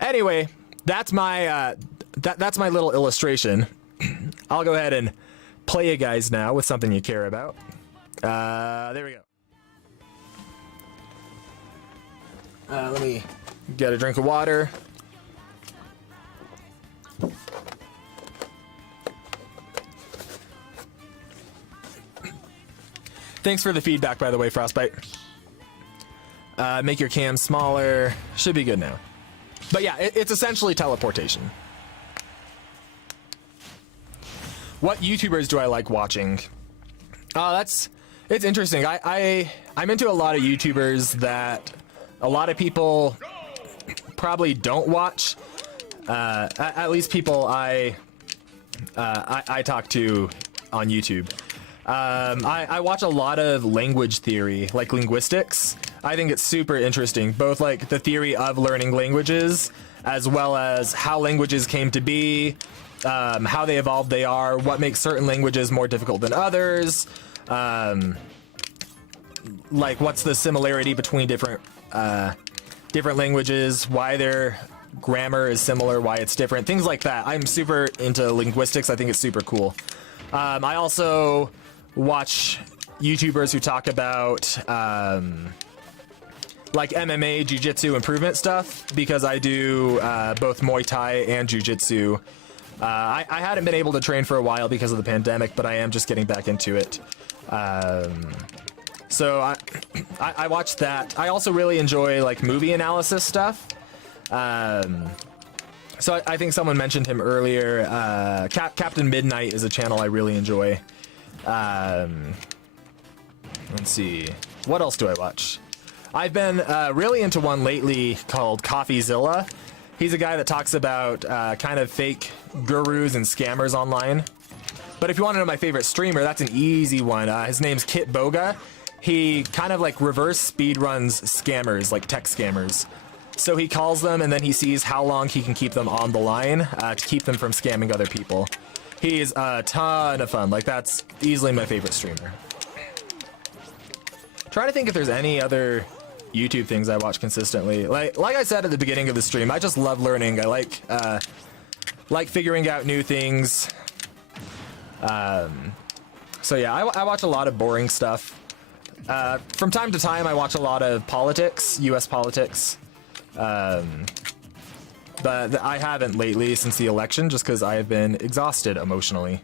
Anyway, that's my that's my little illustration. I'll go ahead and play you guys now with something you care about. There we go. Let me get a drink of water. Thanks for the feedback, by the way, Frostbite. Make your cam smaller. Should be good now. But yeah, it's essentially teleportation. What YouTubers do I like watching? It's interesting. I'm into a lot of YouTubers that a lot of people probably don't watch. At least people I talk to on YouTube. I watch a lot of language theory, like linguistics. I think it's super interesting, both like the theory of learning languages, as well as how languages came to be, how they evolved they are, what makes certain languages more difficult than others, like what's the similarity between different languages, why their grammar is similar, why it's different, things like that. I'm super into linguistics. I think it's super cool. I also watch YouTubers who talk about like MMA, jiu-jitsu improvement stuff, because I do both Muay Thai and jiu-jitsu. I hadn't been able to train for a while because of the pandemic, but I am just getting back into it. So I watch that. I also really enjoy like movie analysis stuff. So I think someone mentioned him earlier. Captain Midnight is a channel I really enjoy. Let's see. What else do I watch? I've been really into one lately called CoffeeZilla. He's a guy that talks about kind of fake gurus and scammers online. But if you want to know my favorite streamer, that's an easy one. His name's Kit Boga. He kind of like reverse speedruns scammers, like tech scammers. So he calls them and then he sees how long he can keep them on the line to keep them from scamming other people. He's a ton of fun. Like, that's easily my favorite streamer. Trying to think if there's any other YouTube things I watch consistently. Like I said at the beginning of the stream, I just love learning. I like figuring out new things. So yeah, I watch a lot of boring stuff. From time to time, I watch a lot of politics, U.S. politics. But I haven't lately since the election, just because I have been exhausted emotionally.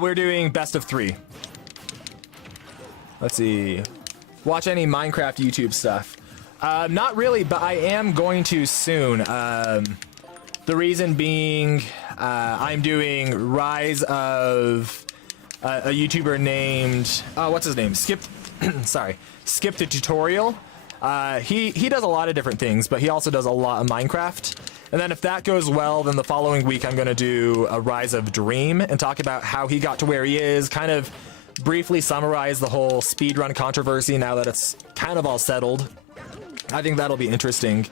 We're doing best of 3. Let's see. Watch any Minecraft YouTube stuff. Not really, but I am going to soon. The reason being, I'm doing Rise of a YouTuber named, what's his name? Skip the Tutorial. He does a lot of different things, but he also does a lot of Minecraft. And then if that goes well, then the following week I'm going to do a Rise of Dream and talk about how he got to where he is, kind of briefly summarize the whole speedrun controversy now that it's kind of all settled. I think that'll be interesting.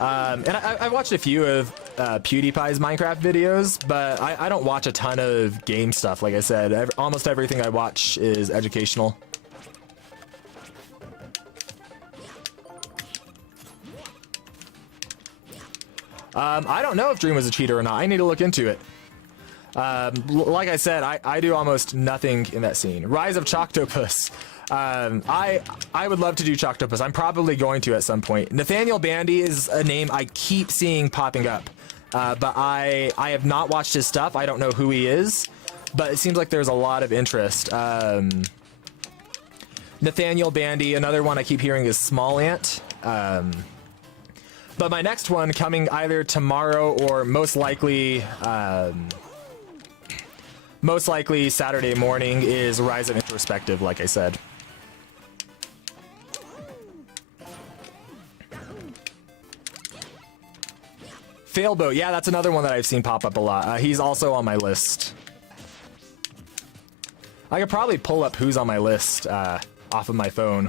And I watched a few of PewDiePie's Minecraft videos, but I don't watch a ton of game stuff. Like I said, almost everything I watch is educational. I don't know if Dream was a cheater or not. I need to look into it. Like I said, I do almost nothing in that scene. Rise of Choctopus. I would love to do Choctopus. I'm probably going to at some point. Nathaniel Bandy is a name I keep seeing popping up, but I have not watched his stuff. I don't know who he is, but it seems like there's a lot of interest. Nathaniel Bandy, another one I keep hearing is Small Ant. But my next one coming either tomorrow or most likely Saturday morning is Rise of Introspective, like I said. Failboat, yeah, that's another one that I've seen pop up a lot. He's also on my list. I could probably pull up who's on my list off of my phone.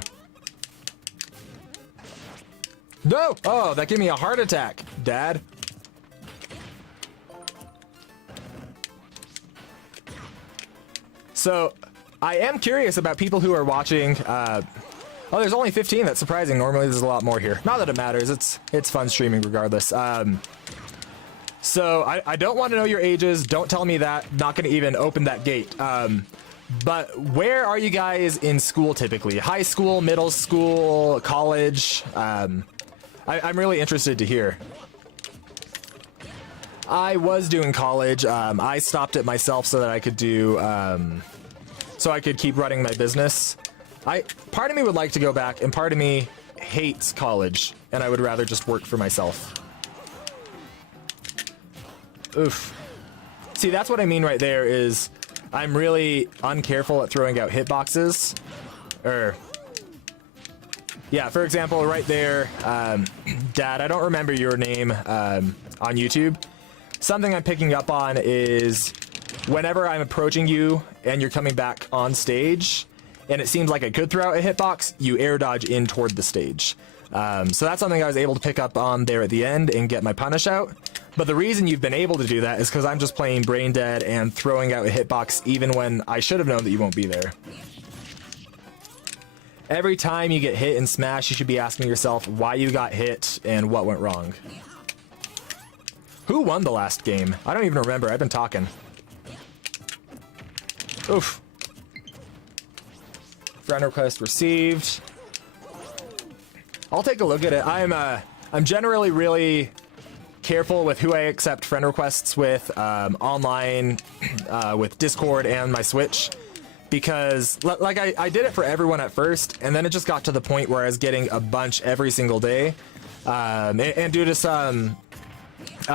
No! Oh, that gave me a heart attack, Dad. So, I am curious about people who are watching. Oh, there's only 15. That's surprising. Normally, there's a lot more here. Not that it matters. It's fun streaming regardless. So I don't want to know your ages. Don't tell me that. Not going to even open that gate. But where are you guys in school typically? High school, middle school, college? I'm really interested to hear. I was doing college. I stopped it myself so that I could do, so I could keep running my business. Part of me would like to go back, and part of me hates college, and I would rather just work for myself. Oof. See, that's what I mean right there is I'm really uncareful at throwing out hitboxes. Yeah, for example, right there, Dad, I don't remember your name on YouTube. Something I'm picking up on is whenever I'm approaching you and you're coming back on stage, and it seems like I could throw out a hitbox, you air dodge in toward the stage. So that's something I was able to pick up on there at the end and get my punish out. But the reason you've been able to do that is because I'm just playing brain dead and throwing out a hitbox even when I should have known that you won't be there. Every time you get hit in Smash, you should be asking yourself why you got hit and what went wrong. Who won the last game? I don't even remember. I've been talking. Oof. Friend request received. I'll take a look at it. I'm generally really careful with who I accept friend requests with online, with Discord and my Switch, because like I did it for everyone at first, and then it just got to the point where I was getting a bunch every single day, and due to some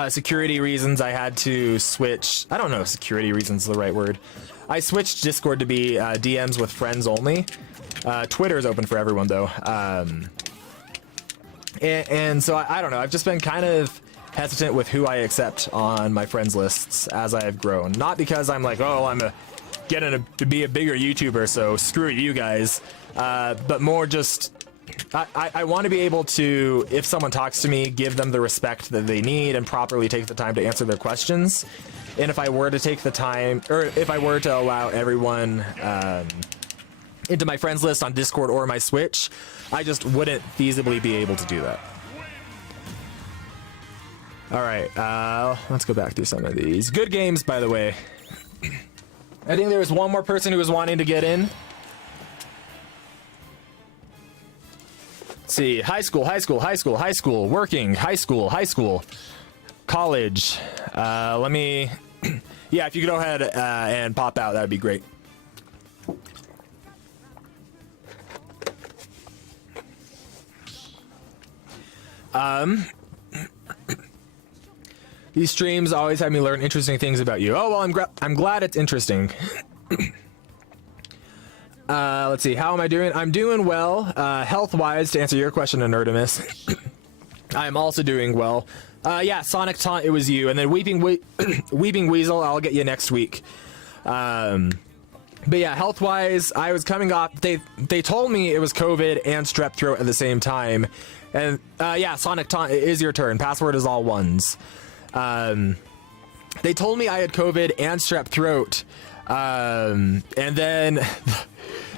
security reasons, I had to switch. I don't know if security reasons is the right word. I switched Discord to be DMs with friends only. Twitter is open for everyone though. And so I don't know. I've just been kind of hesitant with who I accept on my friends lists as I have grown. Not because I'm like, oh, I'm getting to be a bigger YouTuber, so screw you guys. But more just, I want to be able to, if someone talks to me, give them the respect that they need and properly take the time to answer their questions. And if I were to take the time, or if I were to allow everyone into my friends list on Discord or my Switch, I just wouldn't feasibly be able to do that. All right, let's go back through some of these. Good games, by the way. I think there was one more person who was wanting to get in. Let's see, high school, high school, high school, high school, working, high school, college. Let me, yeah, if you could go ahead and pop out, that'd be great. These streams always have me learn interesting things about you. Oh, well, I'm glad it's interesting. Let's see, how am I doing? I'm doing well. Health-wise, to answer your question, Nerdimus, I am also doing well. Yeah, Sonic Taunt, it was you. And then Weeping Weasel, I'll get you next week. But yeah, health-wise, I was coming off... They told me it was COVID and strep throat at the same time. And yeah, Sonic Taunt, it is your turn. Password is all ones. They told me I had COVID and strep throat. And then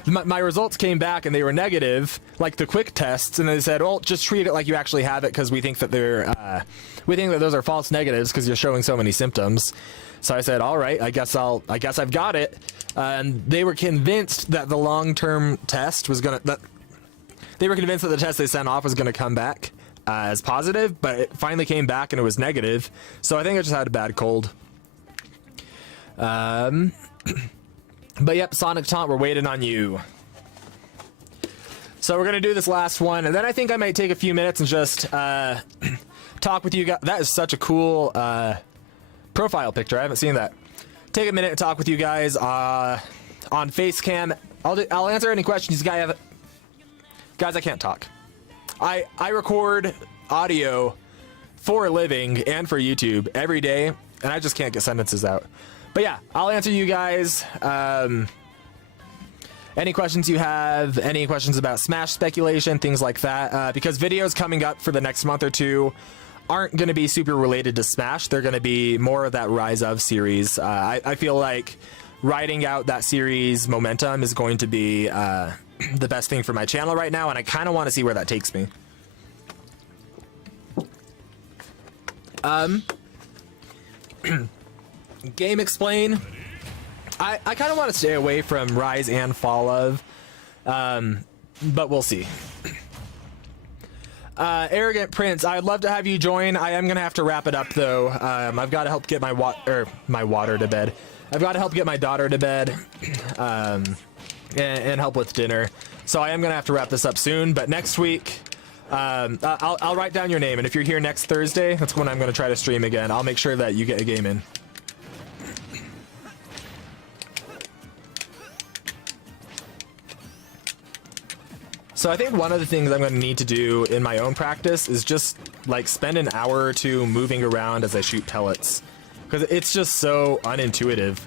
my results came back and they were negative, like the quick tests. And they said, well, just treat it like you actually have it because we think that we think that those are false negatives because you're showing so many symptoms. So I said, all right, I guess I've got it. And they were convinced that the long-term test was they were convinced that the test they sent off was gonna come back as positive, but it finally came back and it was negative. So I think I just had a bad cold. But yep, Sonic Taunt, we're waiting on you. So we're gonna do this last one, and then I think I might take a few minutes and just talk with you guys. That is such a cool profile picture. I haven't seen that. Take a minute and talk with you guys on Facecam. I'll answer any questions you guys have. Guys, I can't talk. I record audio for a living and for YouTube every day, and I just can't get sentences out. But yeah, I'll answer you guys. Any questions you have, any questions about Smash speculation, things like that. Because videos coming up for the next month or two aren't going to be super related to Smash. They're going to be more of that Rise of series. I feel like riding out that series momentum is going to be the best thing for my channel right now, and I kind of want to see where that takes me. Game Explain. I kind of want to stay away from Rise and Fall of, but we'll see. Arrogant Prince, I'd love to have you join. I am gonna have to wrap it up though. I've got to help get my water to bed. I've got to help get my daughter to bed, and help with dinner. So I am gonna have to wrap this up soon. But next week, I'll write down your name, and if you're here next Thursday, that's when I'm gonna try to stream again. I'll make sure that you get a game in. So I think one of the things I'm going to need to do in my own practice is just like spend an hour or two moving around as I shoot pellets, because it's just so unintuitive.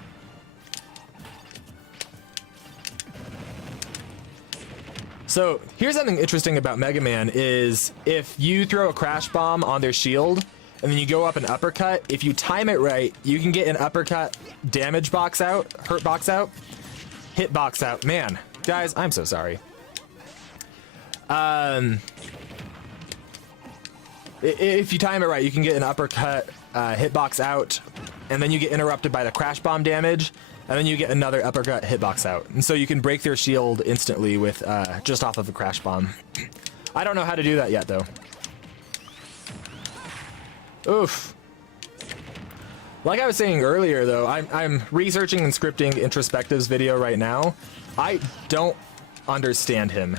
So here's something interesting about Mega Man is if you throw a crash bomb on their shield and then you go up an uppercut, if you time it right, you can get an uppercut damage box out, hurt box out, hit box out. Man, guys, I'm so sorry. If you time it right, you can get an uppercut hitbox out, and then you get interrupted by the crash bomb damage, and then you get another uppercut hitbox out. And so you can break their shield instantly with just off of a crash bomb. I don't know how to do that yet, though. Oof. Like I was saying earlier, though, I'm researching and scripting Introspective's video right now. I don't understand him.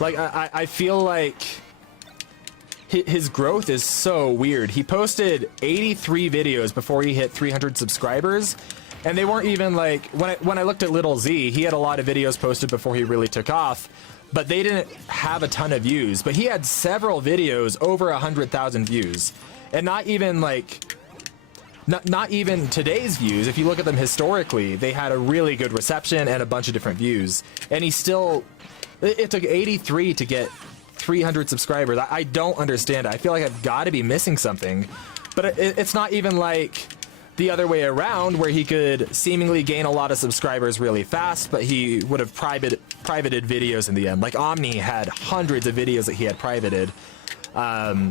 Like, I feel like his growth is so weird. He posted 83 videos before he hit 300 subscribers, and they weren't even like, when I looked at Little Z, he had a lot of videos posted before he really took off, but they didn't have a ton of views. But he had several videos over 100,000 views, and not even like, not even today's views. If you look at them historically, they had a really good reception and a bunch of different views, and he still... It took 83 to get 300 subscribers. I don't understand it. I feel like I've got to be missing something. But it's not even like the other way around, where he could seemingly gain a lot of subscribers really fast, but he would have privated videos in the end. Like Omni had hundreds of videos that he had privated that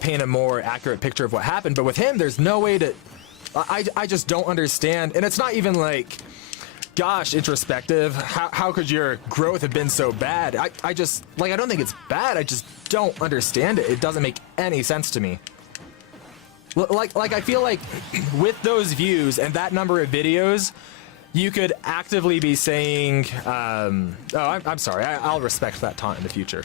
paint a more accurate picture of what happened. But with him, there's no way to... I just don't understand. And it's not even like... Gosh, Introspective, how could your growth have been so bad? I just, like, I don't think it's bad, I just don't understand it. It doesn't make any sense to me. Like I feel like with those views and that number of videos, you could actively be saying, I'm sorry, I'll respect that taunt in the future.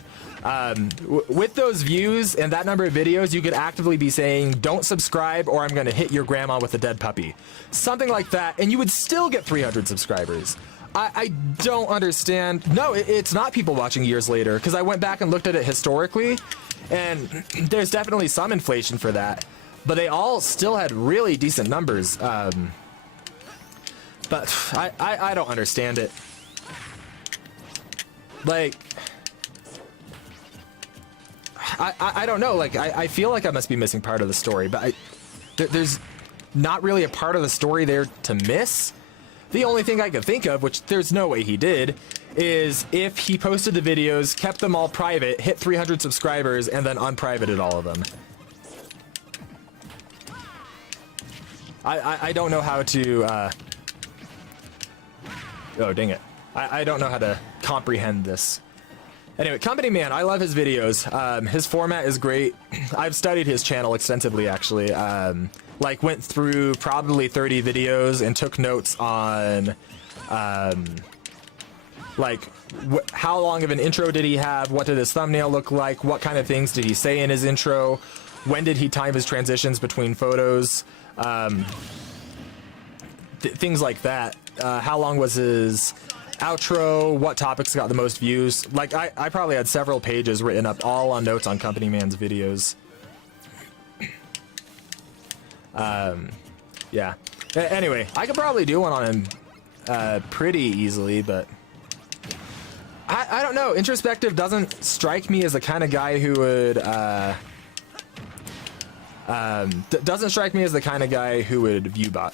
With those views and that number of videos, you could actively be saying, don't subscribe or I'm going to hit your grandma with a dead puppy. Something like that, and you would still get 300 subscribers. I don't understand. No, it's not people watching years later, because I went back and looked at it historically, and there's definitely some inflation for that. But they all still had really decent numbers. But I don't understand it. Like... I don't know, like, I feel like I must be missing part of the story, but there's not really a part of the story there to miss. The only thing I could think of, which there's no way he did, is if he posted the videos, kept them all private, hit 300 subscribers, and then unprivated all of them. I don't know how to, oh, dang it. I don't know how to comprehend this. Anyway, Company Man, I love his videos. His format is great. I've studied his channel extensively, actually. Like, went through probably 30 videos and took notes on, like, how long of an intro did he have? What did his thumbnail look like? What kind of things did he say in his intro? When did he time his transitions between photos? Things like that. How long was his... outro, what topics got the most views. Like, I probably had several pages written up all on notes on Company Man's videos. Yeah. Anyway, I could probably do one on him pretty easily, but I don't know. Introspective doesn't strike me as the kind of guy who would doesn't strike me as the kind of guy who would viewbot.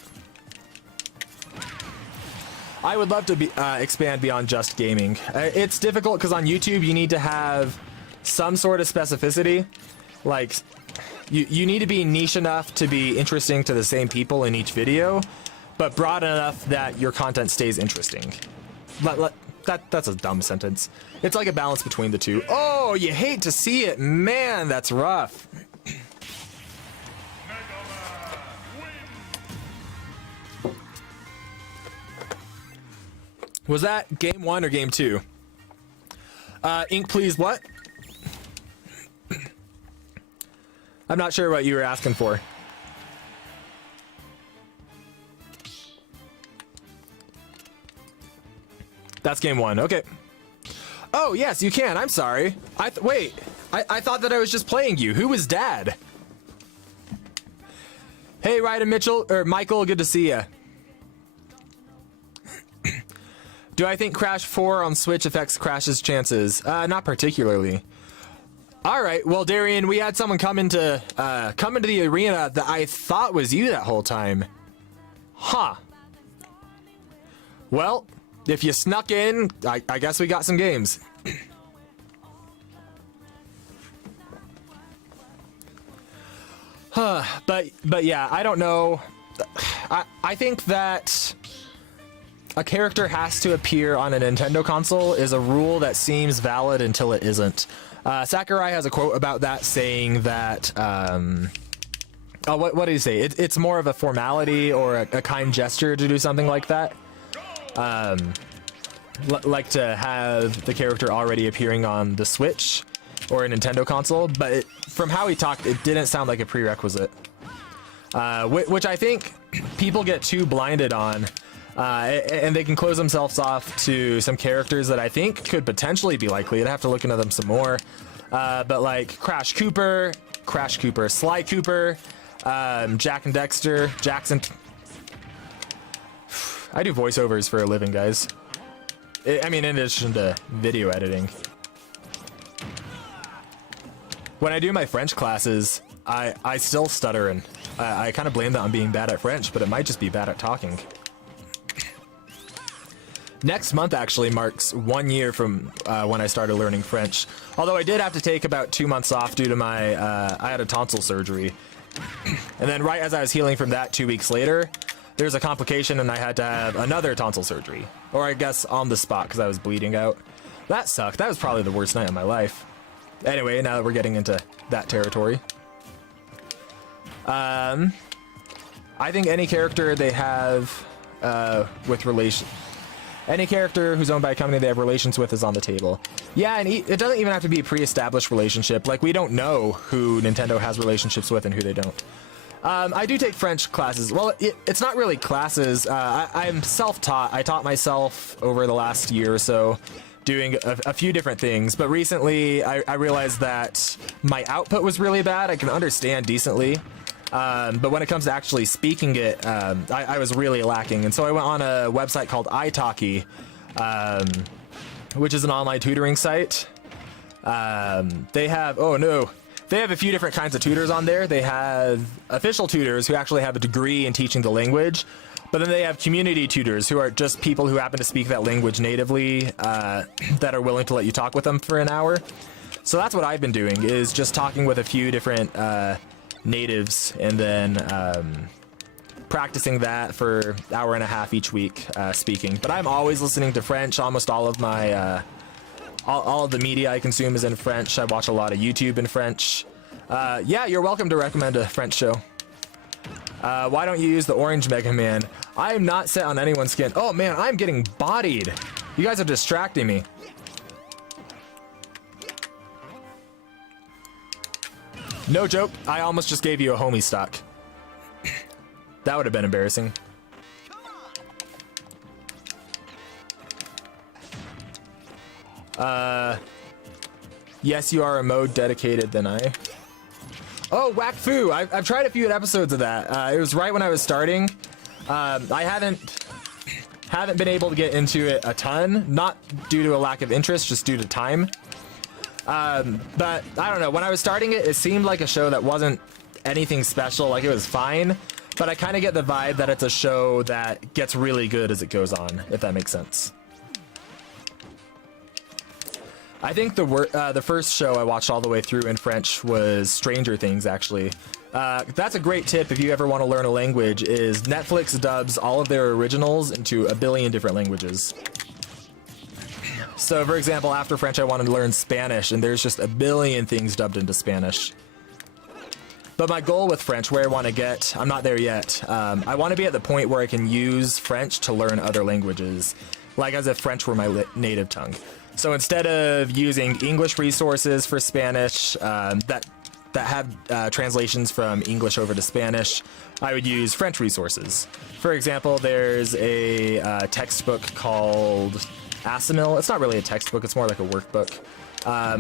I would love to expand beyond just gaming. It's difficult because on YouTube you need to have some sort of specificity. Like, You need to be niche enough to be interesting to the same people in each video, but broad enough that your content stays interesting. That's a dumb sentence. It's like a balance between the two. Oh, you hate to see it. Man, that's rough. Was that game 1 or game 2? Ink, please, what? I'm not sure what you were asking for. That's game 1. Okay. Oh, yes, you can. I'm sorry. Wait. I thought that I was just playing you. Who was Dad? Hey, Ryder Mitchell, or Michael, good to see ya. Do I think Crash 4 on Switch affects Crash's chances? Not particularly. All right, well, Darian, we had someone come into the arena that I thought was you that whole time. Huh. Well, if you snuck in, I guess we got some games. But yeah, I don't know. I think that a character has to appear on a Nintendo console is a rule that seems valid until it isn't. Sakurai has a quote about that saying that, what did he say? It's more of a formality or a kind gesture to do something like that. Like to have the character already appearing on the Switch or a Nintendo console, but from how he talked, it didn't sound like a prerequisite. Which I think people get too blinded on. And they can close themselves off to some characters that I think could potentially be likely. I'd have to look into them some more. But like Sly Cooper, Jack and Dexter, Jackson. I do voiceovers for a living, guys. I mean, in addition to video editing. When I do my French classes, I still stutter, and I kind of blame that on being bad at French, but it might just be bad at talking. Next month actually marks 1 year from when I started learning French. Although I did have to take about 2 months off due to my, I had a tonsil surgery. And then right as I was healing from that 2 weeks later, there's a complication and I had to have another tonsil surgery. Or I guess on the spot because I was bleeding out. That sucked. That was probably the worst night of my life. Anyway, now that we're getting into that territory. I think any character they have with relation... Any character who's owned by a company they have relations with is on the table. Yeah, and it doesn't even have to be a pre-established relationship. Like, we don't know who Nintendo has relationships with and who they don't. I do take French classes. Well, it's not really classes. I'm self-taught. I taught myself over the last year or so doing a few different things. But recently, I realized that my output was really bad. I can understand decently. But when it comes to actually speaking it, I was really lacking. And so I went on a website called italki, which is an online tutoring site. They have a few different kinds of tutors on there. They have official tutors who actually have a degree in teaching the language, but then they have community tutors who are just people who happen to speak that language natively, that are willing to let you talk with them for an hour. So that's what I've been doing, is just talking with a few different natives and then practicing that for an hour and a half each week, speaking. But I'm always listening to French. Almost all of my all of the media I consume is in French. I watch a lot of YouTube in French. Yeah, you're welcome to recommend a French show. Why don't you use the orange Mega Man? I am not set on anyone's skin. Oh man, I'm getting bodied. You guys are distracting me. No joke, I almost just gave you a homie stock. That would have been embarrassing. Yes, you are a mode dedicated than I. Oh, Whack Fu! I've tried a few episodes of that. It was right when I was starting. I haven't been able to get into it a ton, not due to a lack of interest, just due to time. But I don't know, when I was starting it, it seemed like a show that wasn't anything special. Like, it was fine, but I kind of get the vibe that it's a show that gets really good as it goes on, if that makes sense. I think the first show I watched all the way through in French was Stranger Things, actually. That's a great tip if you ever want to learn a language, is Netflix dubs all of their originals into a billion different languages. So, for example, after French, I wanted to learn Spanish, and there's just a billion things dubbed into Spanish. But my goal with French, where I want to get, I'm not there yet. I want to be at the point where I can use French to learn other languages, like as if French were my native tongue. So instead of using English resources for Spanish that have translations from English over to Spanish, I would use French resources. For example, there's a textbook called Asimil. It's not really a textbook, it's more like a workbook.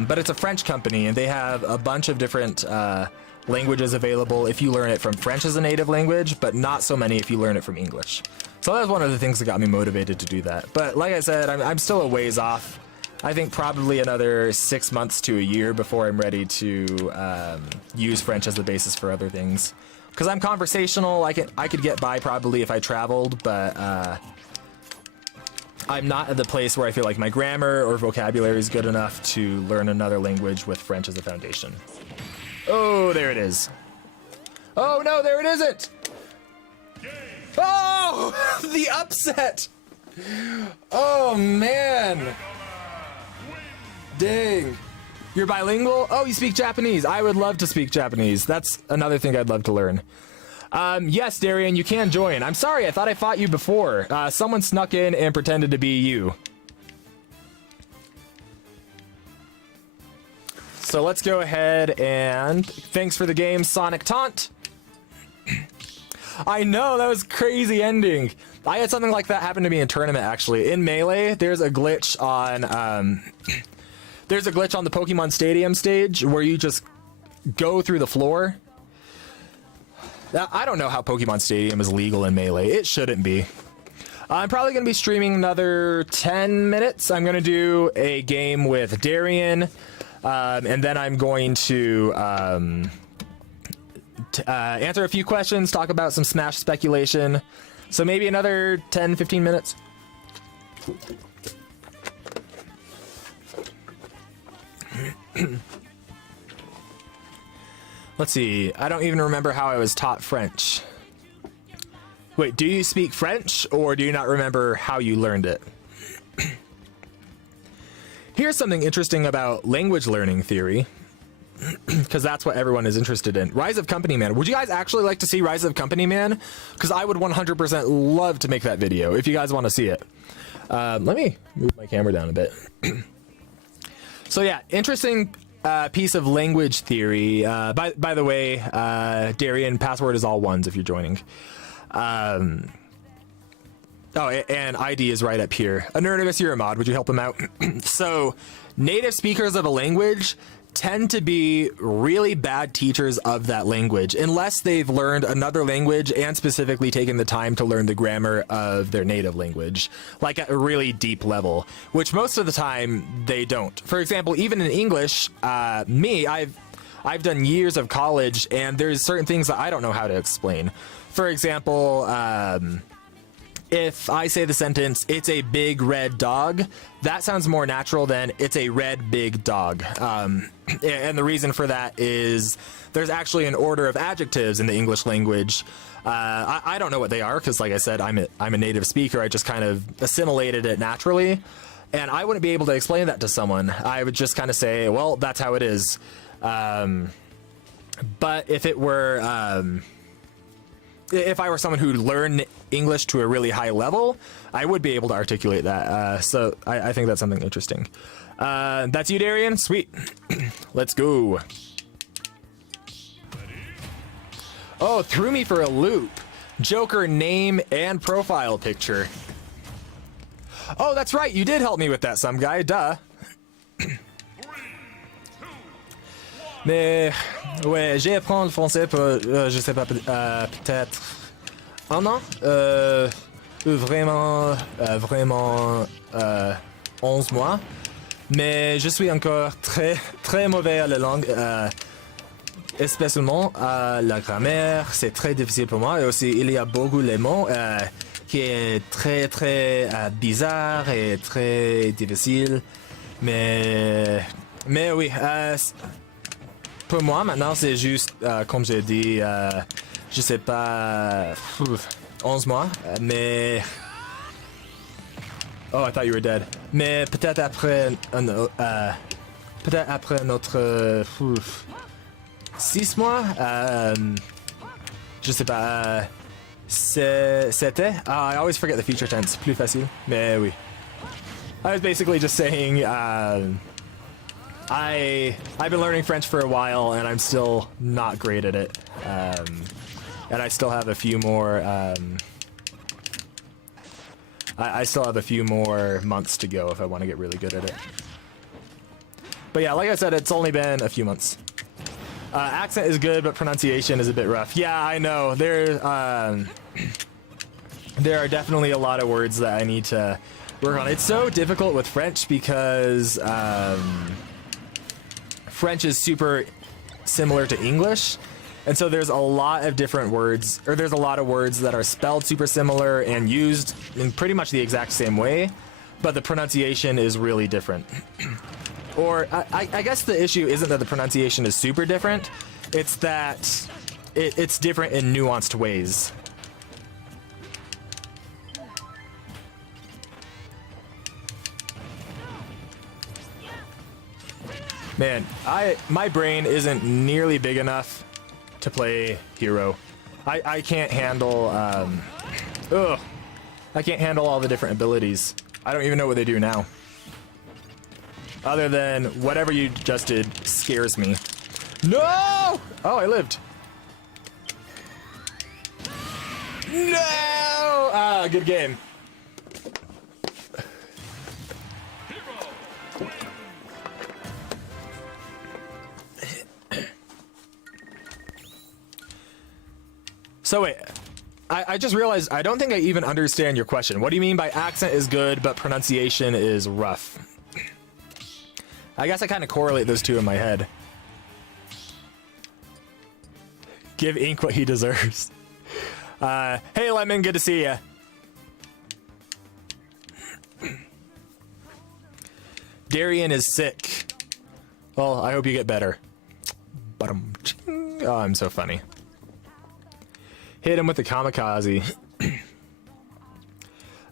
But it's a French company, and they have a bunch of different languages available if you learn it from French as a native language, but not so many if you learn it from English. So that was one of the things that got me motivated to do that. But like I said, I'm still a ways off. I think probably another 6 months to a year before I'm ready to use French as the basis for other things. Because I'm conversational, I could get by probably if I traveled, but I'm not at the place where I feel like my grammar or vocabulary is good enough to learn another language with French as a foundation. Oh, there it is. Oh no, there it isn't! Oh, the upset! Oh man! Dang. You're bilingual? Oh, you speak Japanese. I would love to speak Japanese. That's another thing I'd love to learn. Yes, Darian, you can join. I'm sorry, I thought I fought you before. Someone snuck in and pretended to be you. So let's go ahead and thanks for the game, Sonic Taunt. I know, that was crazy ending. I had something like that happen to me in tournament, actually. In Melee, there's a glitch on there's a glitch on the Pokemon Stadium stage where you just go through the floor. Now, I don't know how Pokemon Stadium is legal in Melee. It shouldn't be. I'm probably going to be streaming another 10 minutes. I'm going to do a game with Darian, and then I'm going to answer a few questions, talk about some Smash speculation. So maybe another 10, 15 minutes. Let's see. I don't even remember how I was taught French. Wait, do you speak French, or do you not remember how you learned it? Here's something interesting about language learning theory, because that's what everyone is interested in. Rise of Company Man. Would you guys actually like to see Rise of Company Man? Because I would 100% love to make that video if you guys want to see it. Let me move my camera down a bit. So yeah, interesting piece of language theory. By the way, Darian, password is all ones if you're joining. Oh, and ID is right up here. Anonymous, you're a mod. Would you help him out? So, native speakers of a language tend to be really bad teachers of that language unless they've learned another language and specifically taken the time to learn the grammar of their native language, like at a really deep level, which most of the time they don't. For example, even in English, I've done years of college, and there's certain things that I don't know how to explain. For example, if I say the sentence, "It's a big red dog," that sounds more natural than "It's a red big dog." And the reason for that is there's actually an order of adjectives in the English language. I don't know what they are because, like I said, I'm a native speaker. I just kind of assimilated it naturally. And I wouldn't be able to explain that to someone. I would just kind of say, well, that's how it is. But if it were... if I were someone who learned English to a really high level, I would be able to articulate that. So I think that's something interesting. That's you, Darian? Sweet. Let's go. Oh, threw me for a loop. Joker name and profile picture. Oh, that's right. You did help me with that, some guy. Duh. Mais ouais, j'ai appris le français pour, je sais pas, peut-être un an, vraiment 11 mois, mais je suis encore très mauvais à la langue, spécialement à la grammaire, c'est très difficile pour moi, et aussi il y a beaucoup de mots qui est très bizarre et très difficile. Mais oui, pour moi maintenant c'est juste, comme j'ai dit, je sais pas, 11 mois, mais... Oh, I thought you were dead. Mais peut-être après, notre 6 mois, je sais pas, c'était. I always forget the future tense. Plus facile, mais oui. I was basically just saying, I've been learning French for a while, and I'm still not great at it, and I still have a few more. I still have a few more months to go if I want to get really good at it. But yeah, like I said, it's only been a few months. Accent is good, but pronunciation is a bit rough. Yeah, I know. There are definitely a lot of words that I need to work on. It's so difficult with French because French is super similar to English. And so there's a lot of different words, or there's a lot of words that are spelled super similar and used in pretty much the exact same way, but the pronunciation is really different. Or I guess the issue isn't that the pronunciation is super different, it's that it's different in nuanced ways. Man, my brain isn't nearly big enough to play hero. I can't handle I can't handle all the different abilities. I don't even know what they do now. Other than whatever you just did scares me. No! Oh, I lived. No! Ah, good game. So wait, I just realized I don't think I even understand your question. What do you mean by accent is good, but pronunciation is rough? I guess I kind of correlate those two in my head. Give Ink what he deserves. Hey Lemon, good to see ya. Darian is sick. Well, I hope you get better. Oh, I'm so funny. Hit him with the kamikaze.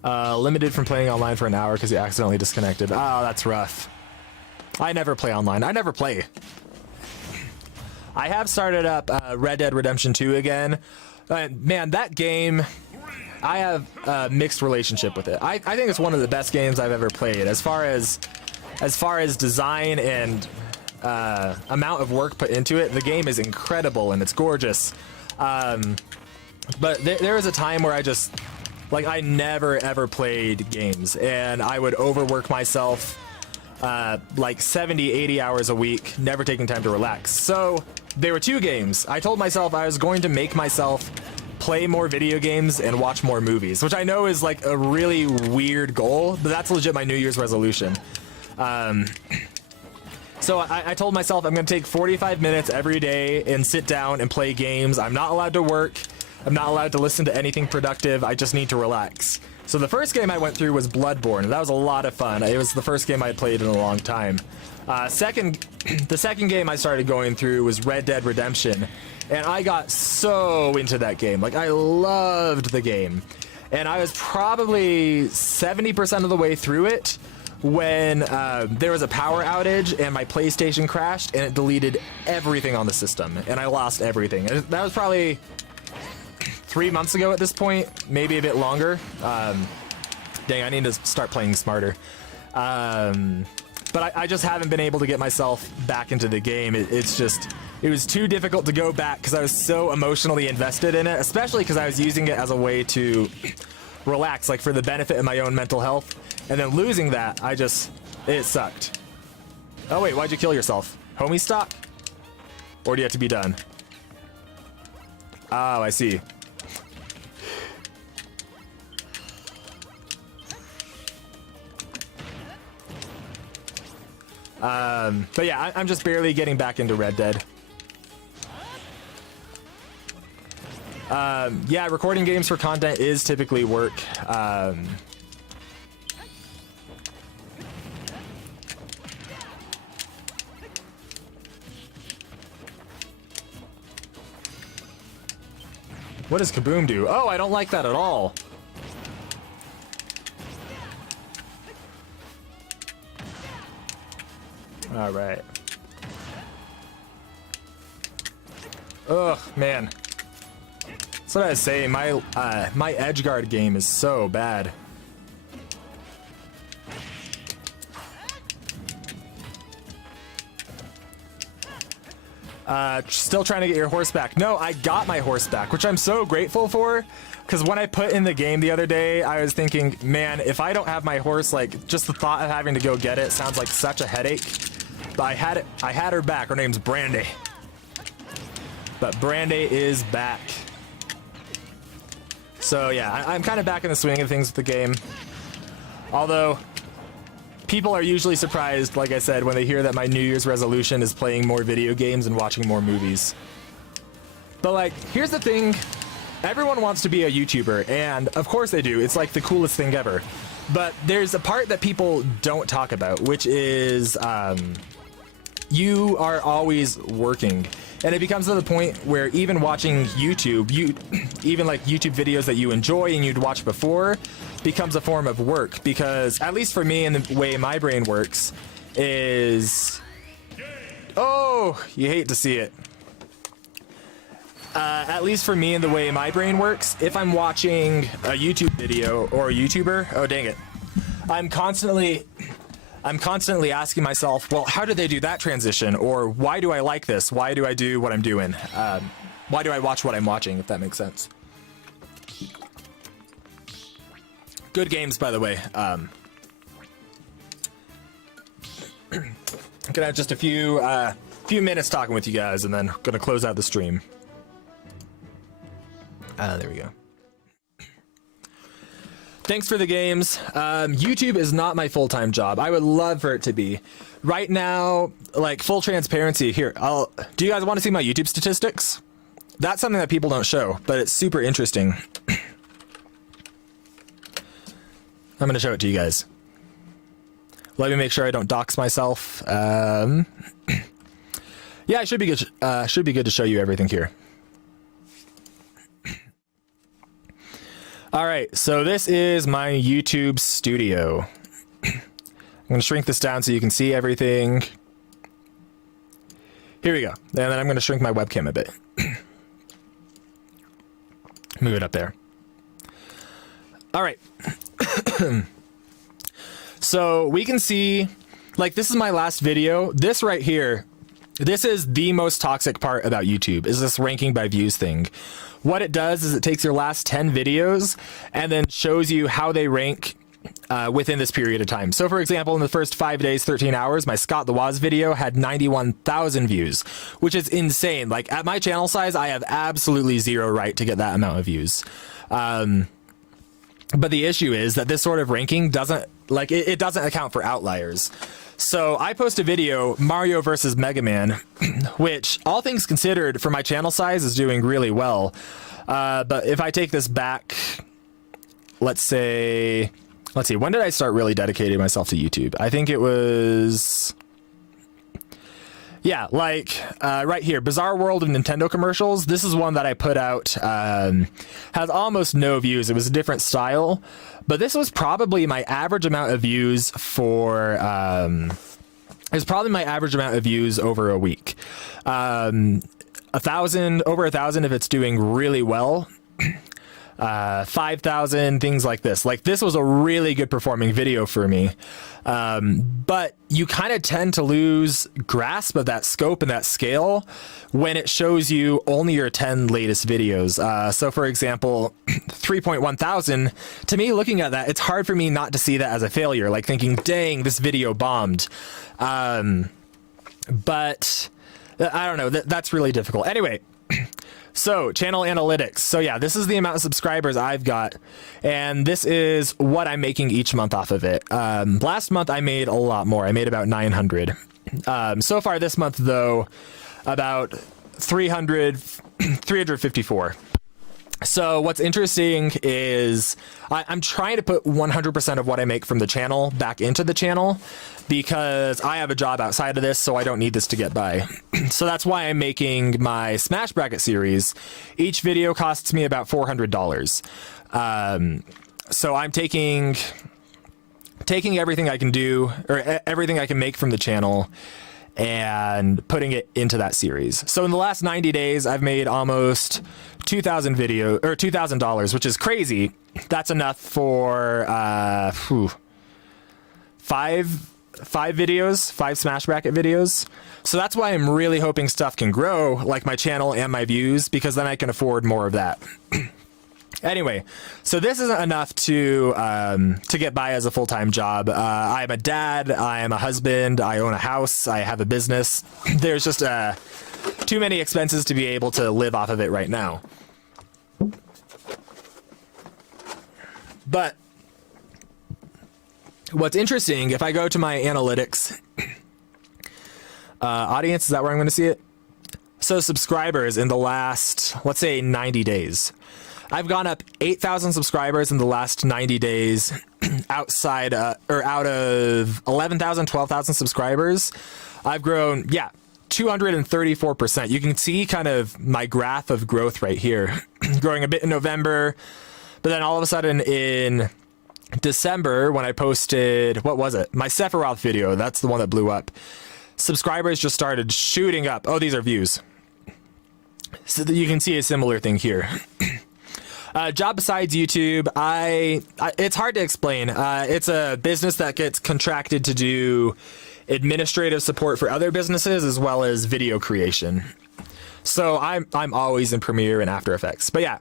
Limited from playing online for an hour because he accidentally disconnected. Oh, that's rough. I never play online. I never play. I have started up Red Dead Redemption 2 again. Man, that game, I have a mixed relationship with it. I think it's one of the best games I've ever played. As far as design and amount of work put into it, the game is incredible and it's gorgeous. But there was a time where I never ever played games, and I would overwork myself like 70, 80 hours a week, never taking time to relax. So there were two games. I told myself I was going to make myself play more video games and watch more movies, which I know is like a really weird goal, but that's legit my New Year's resolution. So I told myself I'm going to take 45 minutes every day and sit down and play games. I'm not allowed to work. I'm not allowed to listen to anything productive. I just need to relax. So the first game I went through was Bloodborne. That was a lot of fun. It was the first game I played in a long time. The second game I started going through was Red Dead Redemption. And I got so into that game. Like, I loved the game. And I was probably 70% of the way through it when there was a power outage and my PlayStation crashed and it deleted everything on the system. And I lost everything. That was probably 3 months ago at this point, maybe a bit longer. Dang, I need to start playing smarter. But I just haven't been able to get myself back into the game. It was too difficult to go back because I was so emotionally invested in it, especially because I was using it as a way to relax, like for the benefit of my own mental health. And then losing that, it sucked. Oh wait, why'd you kill yourself? Homie stock? Or do you have to be done? Oh, I see. But yeah, I'm just barely getting back into Red Dead. Yeah, recording games for content is typically work. What does kaboom do? Oh, I don't like that at all. All right. Ugh, man. That's what I was saying. My edge guard game is so bad. Still trying to get your horse back. No, I got my horse back, which I'm so grateful for. Because when I put in the game the other day, I was thinking, man, if I don't have my horse, like, just the thought of having to go get it sounds like such a headache. But I had her back. Her name's Brandy. But Brandy is back. So yeah, I'm kind of back in the swing of things with the game. Although, people are usually surprised, like I said, when they hear that my New Year's resolution is playing more video games and watching more movies. But like, here's the thing. Everyone wants to be a YouTuber, and of course they do. It's like the coolest thing ever. But there's a part that people don't talk about, which is you are always working. And it becomes to the point where even watching YouTube, even like YouTube videos that you enjoy and you'd watch before, becomes a form of work. Because, at least for me and the way my brain works, is... Oh, you hate to see it. At least for me and the way my brain works, if I'm watching a YouTube video or a YouTuber, oh dang it, I'm constantly asking myself, well, how did they do that transition? Or why do I like this? Why do I do what I'm doing? Why do I watch what I'm watching, if that makes sense? Good games, by the way. I'm gonna have just a few minutes talking with you guys, and then gonna close out the stream. There we go. Thanks for the games. YouTube is not my full-time job. I would love for it to be. Right now, like, full transparency, here, do you guys want to see my YouTube statistics? That's something that people don't show, but it's super interesting. I'm going to show it to you guys. Let me make sure I don't dox myself. Yeah, it should be good. Should be good to show you everything here. All right, so this is my YouTube studio. I'm going to shrink this down so you can see everything. Here we go. And then I'm going to shrink my webcam a bit. Move it up there. All right. So we can see, like, this is my last video. This right here, this is the most toxic part about YouTube, is this ranking by views thing. What it does is it takes your last 10 videos and then shows you how they rank within this period of time. So for example, in the first 5 days, 13 hours, my Scott the Woz video had 91,000 views, which is insane. Like, at my channel size, I have absolutely zero right to get that amount of views. But the issue is that this sort of ranking doesn't, like, it doesn't account for outliers. So I post a video, Mario versus Mega Man, which, all things considered, for my channel size is doing really well. But if I take this back, let's see, when did I start really dedicating myself to YouTube? I think it was, yeah, like right here, Bizarre World of Nintendo Commercials. This is one that I put out, has almost no views. It was a different style. But this was probably my average amount of views for, it was probably my average amount of views over a week. 1,000, over 1,000 if it's doing really well. 5,000, things like this. Like, this was a really good performing video for me. But you kind of tend to lose grasp of that scope and that scale when it shows you only your 10 latest videos. So for example, 3.1 thousand, to me, looking at that, it's hard for me not to see that as a failure, like thinking, dang, this video bombed. But I don't know, that's really difficult. Anyway, so channel analytics. So yeah, this is the amount of subscribers I've got, and this is what I'm making each month off of it. Last month I made a lot more. I made about 900. So far this month though, about 354. So what's interesting is I'm trying to put 100% of what I make from the channel back into the channel because I have a job outside of this, so I don't need this to get by. So that's why I'm making my Smash Bracket series. Each video costs me about $400. So I'm taking everything I can do, or everything I can make from the channel, and putting it into that series. So in the last 90 days, I've made almost $2,000, which is crazy. That's enough for five Smash Bracket videos. So that's why I'm really hoping stuff can grow, like my channel and my views, because then I can afford more of that. Anyway, so this isn't enough to get by as a full-time job. I'm a dad, I am a husband, I own a house, I have a business. There's just too many expenses to be able to live off of it right now. But what's interesting, if I go to my analytics, audience, is that where I'm going to see it? So subscribers in the last, let's say 90 days. I've gone up 8,000 subscribers in the last 90 days outside or out of 11,000, 12,000 subscribers. I've grown, 234%. You can see kind of my graph of growth right here, growing a bit in November, but then all of a sudden in December when I posted, what was it? My Sephiroth video. That's the one that blew up. Subscribers just started shooting up. Oh, these are views. So that you can see a similar thing here. Job besides YouTube, it's hard to explain. It's a business that gets contracted to do administrative support for other businesses as well as video creation. So I'm always in Premiere and After Effects. But yeah,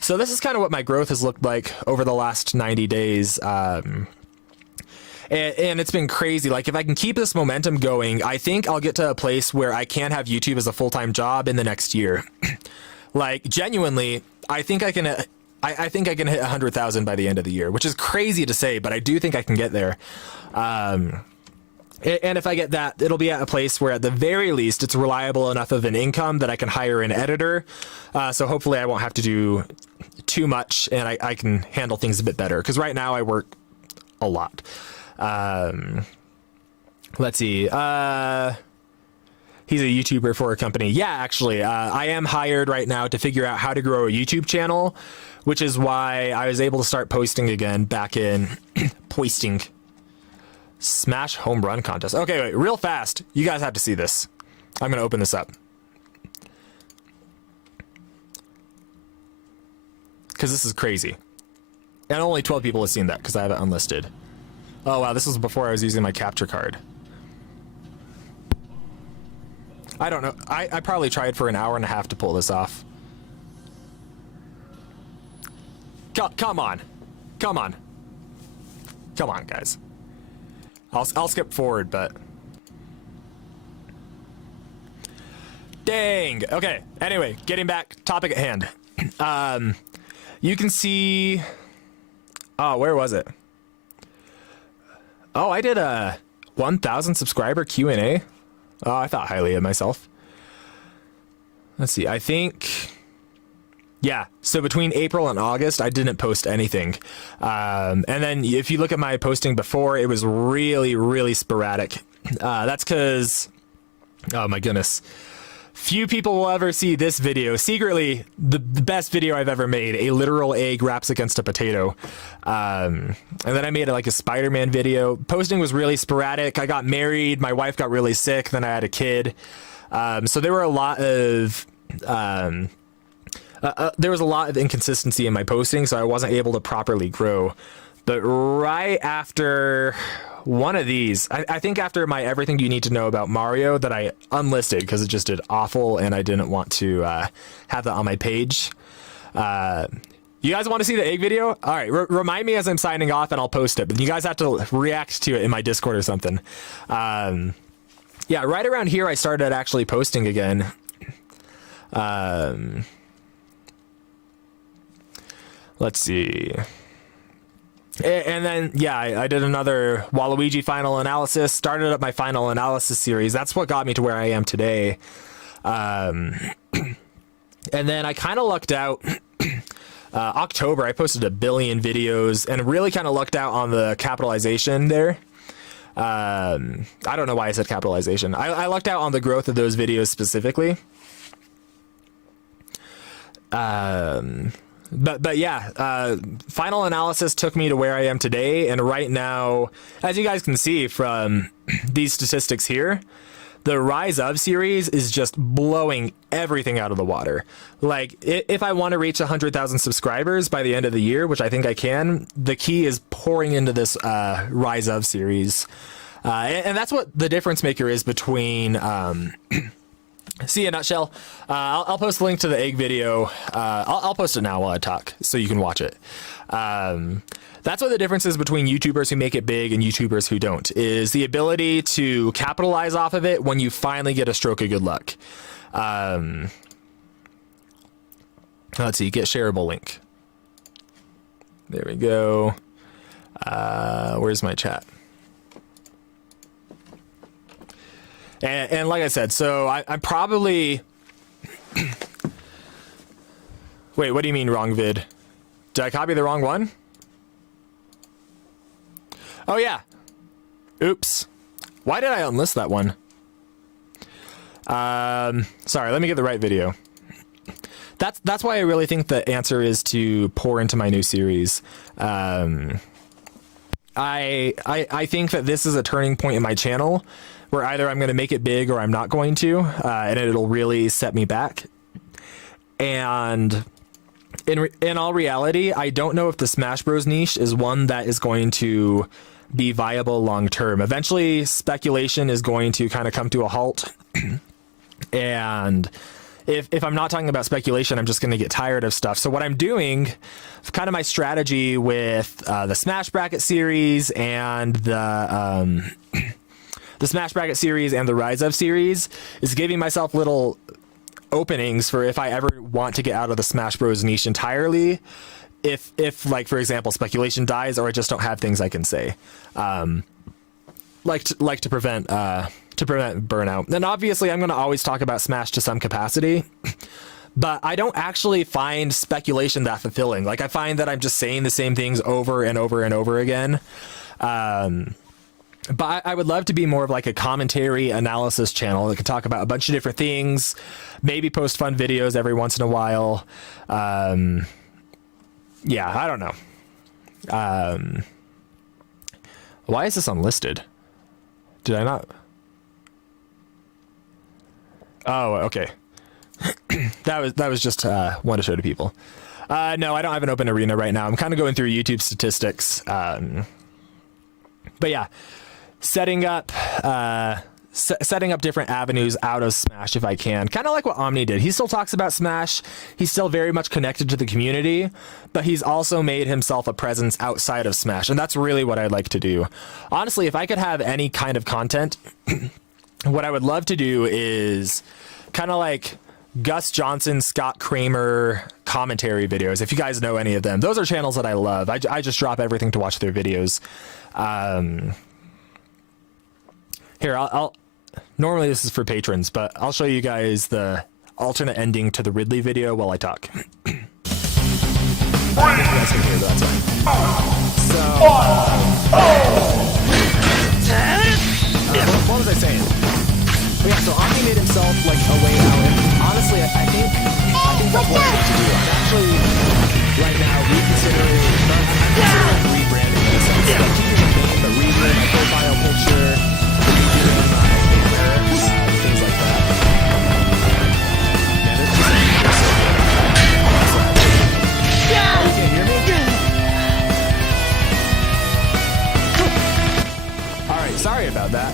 so this is kind of what my growth has looked like over the last 90 days. And it's been crazy. Like if I can keep this momentum going, I think I'll get to a place where I can have YouTube as a full-time job in the next year. Like genuinely, I think I can hit 100,000 by the end of the year, which is crazy to say, but I do think I can get there. And if I get that, it'll be at a place where at the very least it's reliable enough of an income that I can hire an editor. So hopefully I won't have to do too much and I can handle things a bit better. Because right now I work a lot. Let's see. He's a YouTuber for a company. Yeah, actually, I am hired right now to figure out how to grow a YouTube channel, which is why I was able to start posting again back in posting. Smash home run contest. Okay, wait, real fast. You guys have to see this. I'm going to open this up. Because this is crazy. And only 12 people have seen that because I have it unlisted. Oh, wow, this was before I was using my capture card. I don't know. I probably tried for an hour and a half to pull this off. Come on. Come on. Come on, guys. I'll skip forward, but... Dang! Okay, anyway, getting back, topic at hand. You can see... Oh, where was it? Oh, I did a 1,000 subscriber Q&A. Oh, I thought highly of myself. Let's see, I think... Yeah, so between April and August, I didn't post anything. And then if you look at my posting before, it was really, really sporadic. That's because, oh my goodness, few people will ever see this video. Secretly, the best video I've ever made, a literal egg wraps against a potato. And then I made like a Spider-Man video. Posting was really sporadic. I got married, my wife got really sick, then I had a kid. So there were a lot of... there was a lot of inconsistency in my posting, so I wasn't able to properly grow. But right after one of these, I think after my Everything You Need to Know About Mario that I unlisted because it just did awful and I didn't want to have that on my page. You guys want to see the egg video? All right, remind me as I'm signing off and I'll post it. But you guys have to react to it in my Discord or something. Yeah, right around here I started actually posting again. Let's see. And then, yeah, I did another Waluigi final analysis, started up my final analysis series. That's what got me to where I am today. And then I kind of lucked out. October, I posted 1 billion videos and really kind of lucked out on the capitalization there. I don't know why I said capitalization. I lucked out on the growth of those videos specifically. But yeah, final analysis took me to where I am today. And right now, as you guys can see from these statistics here, the Rise Of series is just blowing everything out of the water. Like, if I want to reach 100,000 subscribers by the end of the year, which I think I can, the key is pouring into this Rise Of series. And that's what the difference maker is between... See, in a nutshell, I'll post a link to the egg video. I'll post it now while I talk, so you can watch it. That's what the difference is between YouTubers who make it big and YouTubers who don't, is the ability to capitalize off of it when you finally get a stroke of good luck. Let's see, get shareable link. There we go. Where's my chat? And like I said, so I'm probably... Wait, what do you mean wrong vid? Did I copy the wrong one? Oh, yeah. Oops. Why did I unlist that one? Sorry, let me get the right video. That's why I really think the answer is to pour into my new series. I think that this is a turning point in my channel where either I'm going to make it big or I'm not going to, and it'll really set me back. And in all reality, I don't know if the Smash Bros niche is one that is going to be viable long term. Eventually, speculation is going to kind of come to a halt. And if I'm not talking about speculation, I'm just going to get tired of stuff. So what I'm doing, kind of my strategy with the Smash Bracket series and the Smash Bracket series and the Rise Of series, is giving myself little openings for if I ever want to get out of the Smash Bros niche entirely. If like, for example, speculation dies or I just don't have things I can say, like to prevent burnout. And obviously I'm going to always talk about Smash to some capacity, but I don't actually find speculation that fulfilling. Like, I find that I'm just saying the same things over and over and over again. But I would love to be more of like a commentary analysis channel that could talk about a bunch of different things, maybe post fun videos every once in a while. Yeah, I don't know. Why is this unlisted? Did I not? Oh, okay. that was just one to show to people. No, I don't have an open arena right now. I'm kind of going through YouTube statistics. But yeah, setting up different avenues out of Smash if I can. Kind of like what Omni did. He still talks about Smash. He's still very much connected to the community, but he's also made himself a presence outside of Smash, and that's really what I'd like to do. Honestly, if I could have any kind of content, what I would love to do is kind of like Gus Johnson, Scott Kramer commentary videos. If you guys know any of them, those are channels that I love. I just drop everything to watch their videos. Here, I'll normally this is for patrons, but I'll show you guys the alternate ending to the Ridley video while I talk. You guys can hear that, that's fine. What was I saying? But yeah, so Omni made himself like a way out, and honestly, I think that's what I need to do. I'm actually right now reconsidering rebranding in a sense. Like, keeping the name, but redoing my profile picture, redoing my banner, things like that. Man, it's just you can't hear me? Alright, sorry about that.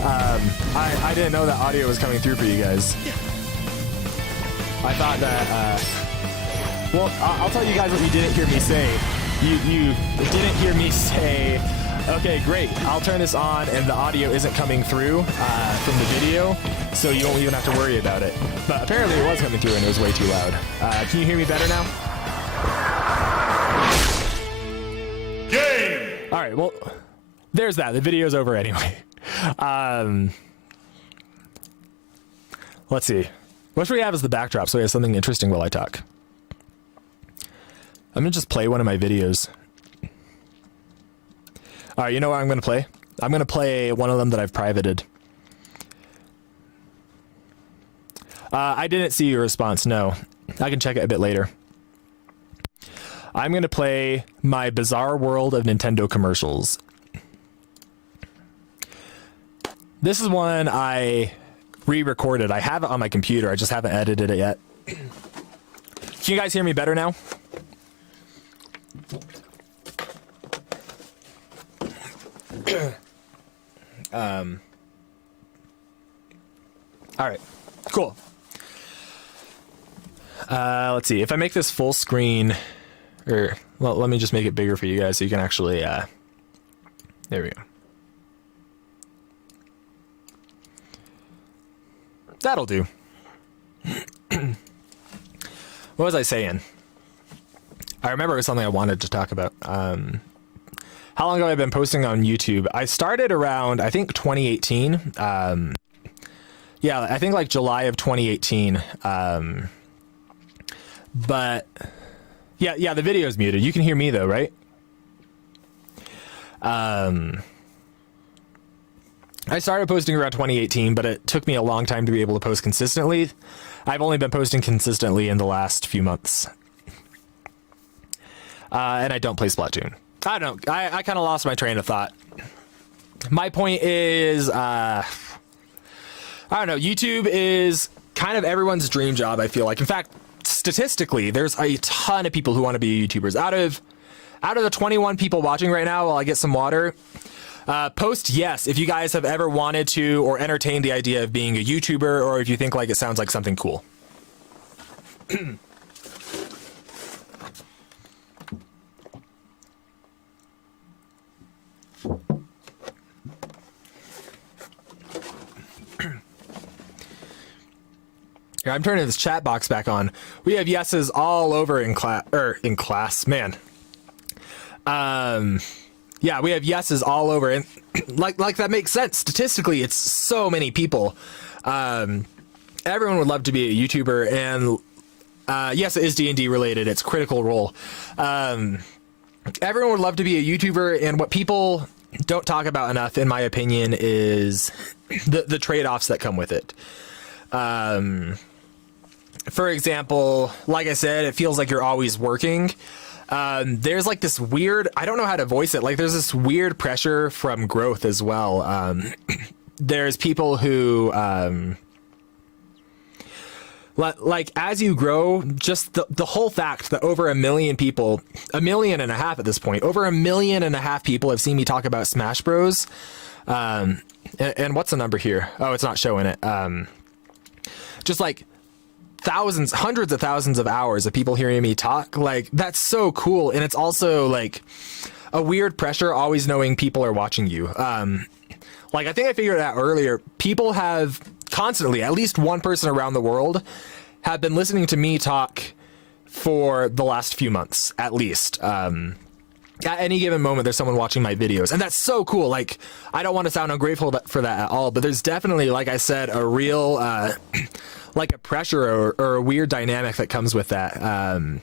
I didn't know that audio was coming through for you guys. I thought that, well, I'll tell you guys what you didn't hear me say. You didn't hear me say, okay, great, I'll turn this on and the audio isn't coming through from the video, so you won't even have to worry about it. But apparently it was coming through and it was way too loud. Can you hear me better now? Game! Alright, well, there's that. The video's over anyway. Let's see. What should we have as the backdrop so we have something interesting while I talk? I'm gonna just play one of my videos. All right, you know what I'm gonna play? I'm gonna play one of them that I've privated. I didn't see your response, no. I can check it a bit later. I'm gonna play my bizarre world of Nintendo commercials. This is one I re-recorded. I have it on my computer, I just haven't edited it yet. Can you guys hear me better now? All right, cool. Let's see, if I make this full screen, or, well, let me just make it bigger for you guys so you can actually, there we go. That'll do. What was I saying? I remember it was something I wanted to talk about. How long ago have I been posting on YouTube? I started around, I think, 2018. Yeah, I think like July of 2018. But yeah, the video's muted. You can hear me though, right? I started posting around 2018, but it took me a long time to be able to post consistently. I've only been posting consistently in the last few months. And I don't play Splatoon. I don't know. I kind of lost my train of thought. My point is, I don't know. YouTube is kind of everyone's dream job, I feel like. In fact, statistically, there's a ton of people who want to be YouTubers. Out of the 21 people watching right now, while I get some water, post yes if you guys have ever wanted to or entertained the idea of being a YouTuber, or if you think like it sounds like something cool. Here, I'm turning this chat box back on. We have yeses all over in class, man. Yeah, we have yeses all over, and like that makes sense. Statistically, it's so many people. Everyone would love to be a YouTuber, and yes, it is D&D related. It's Critical Role. Everyone would love to be a YouTuber, and what people don't talk about enough, in my opinion, is the trade-offs that come with it. For example, like I said, it feels like you're always working. There's like this weird, I don't know how to voice it, like there's this weird pressure from growth as well. There's people who, like as you grow, just the whole fact that over 1 million people, 1.5 million at this point, over 1.5 million people have seen me talk about Smash Bros. And what's the number here? Oh, it's not showing it. Just like thousands, hundreds of thousands of hours of people hearing me talk, like that's so cool. And it's also like a weird pressure always knowing people are watching you. Like I think I figured it out earlier, people have constantly, at least one person around the world have been listening to me talk for the last few months, at least. At any given moment, there's someone watching my videos, and that's so cool. Like, I don't want to sound ungrateful for that at all, but there's definitely, like I said, a real, like a pressure or a weird dynamic that comes with that. And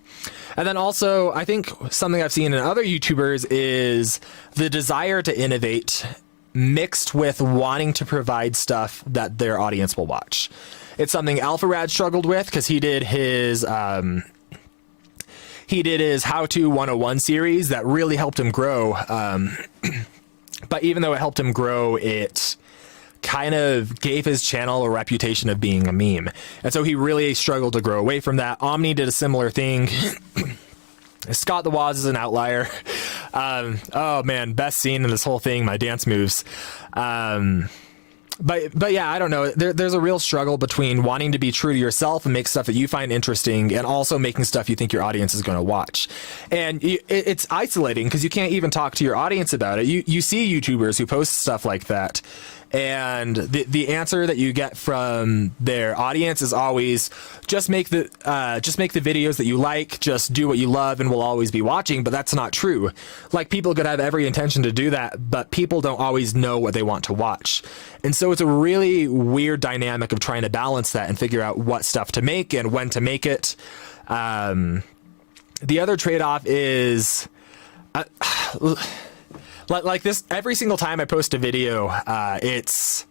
then also, I think something I've seen in other YouTubers is the desire to innovate mixed with wanting to provide stuff that their audience will watch. It's something AlphaRad struggled with because he did his How To 101 series that really helped him grow. But even though it helped him grow, it kind of gave his channel a reputation of being a meme. And so he really struggled to grow away from that. Omni did a similar thing. Scott the Woz is an outlier. Oh man, best scene in this whole thing, my dance moves. But yeah, I don't know. There's a real struggle between wanting to be true to yourself and make stuff that you find interesting, and also making stuff you think your audience is going to watch. And it's isolating because you can't even talk to your audience about it. You see YouTubers who post stuff like that, and the answer that you get from their audience is always just make the videos that you like, just do what you love, and we'll always be watching. But that's not true. Like, people could have every intention to do that, but people don't always know what they want to watch. And so it's a really weird dynamic of trying to balance that and figure out what stuff to make and when to make it. the other trade-off is like this, every single time I post a video, it's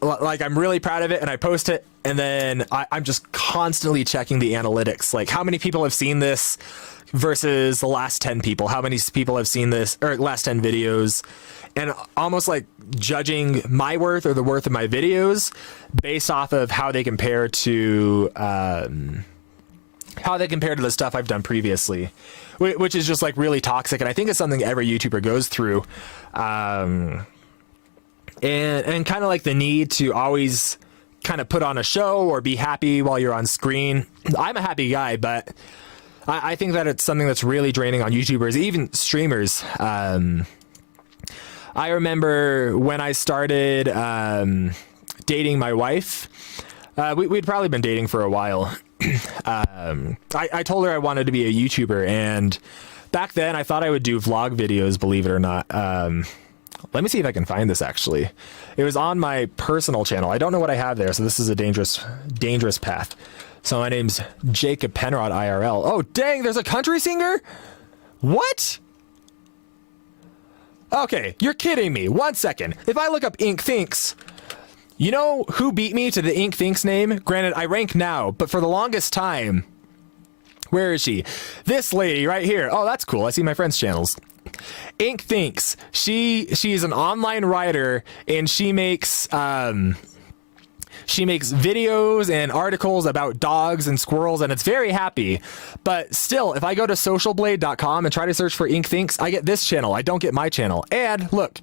like I'm really proud of it and I post it, and then I'm just constantly checking the analytics, like how many people have seen this versus the last 10 people, how many people have seen this, or last 10 videos, and almost like judging my worth or the worth of my videos based off of how they compare to the stuff I've done previously, which is just like really toxic. And I think it's something every YouTuber goes through. And kind of like the need to always kind of put on a show or be happy while you're on screen. I'm a happy guy, but I think that it's something that's really draining on YouTubers, even streamers. I remember when I started dating my wife, we'd probably been dating for a while. I told her I wanted to be a YouTuber, and back then I thought I would do vlog videos, believe it or not. Let me see if I can find this actually. It was on my personal channel. I don't know what I have there, so this is a dangerous path. So my name's Jacob Penrod IRL. Oh, dang, there's a country singer? What? Okay, you're kidding me. 1 second. If I look up Ink Thinks, you know who beat me to the Ink Thinks name? Granted, I rank now, but for the longest time, where is she? This lady right here. Oh, that's cool. I see my friend's channels. Ink Thinks. She's an online writer, and she makes videos and articles about dogs and squirrels, and it's very happy. But still, if I go to socialblade.com and try to search for Ink Thinks, I get this channel. I don't get my channel. And look,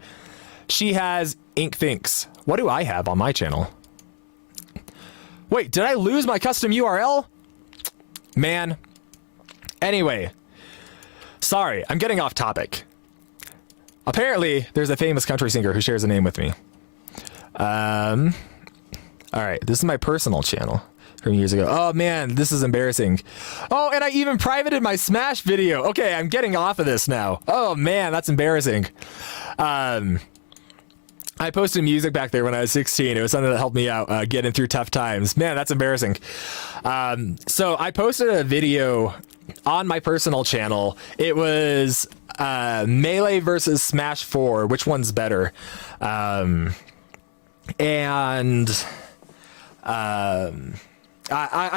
she has Ink Thinks. What do I have on my channel? Wait, did I lose my custom URL? Man. Anyway, sorry, I'm getting off topic. Apparently, there's a famous country singer who shares a name with me. All right, this is my personal channel from years ago. Oh man, this is embarrassing. Oh, and I even privated my Smash video. Okay, I'm getting off of this now. Oh man, that's embarrassing. I posted music back there when I was 16. It was something that helped me out getting through tough times. Man, that's embarrassing. So I posted a video on my personal channel. It was Melee versus Smash 4. Which one's better? I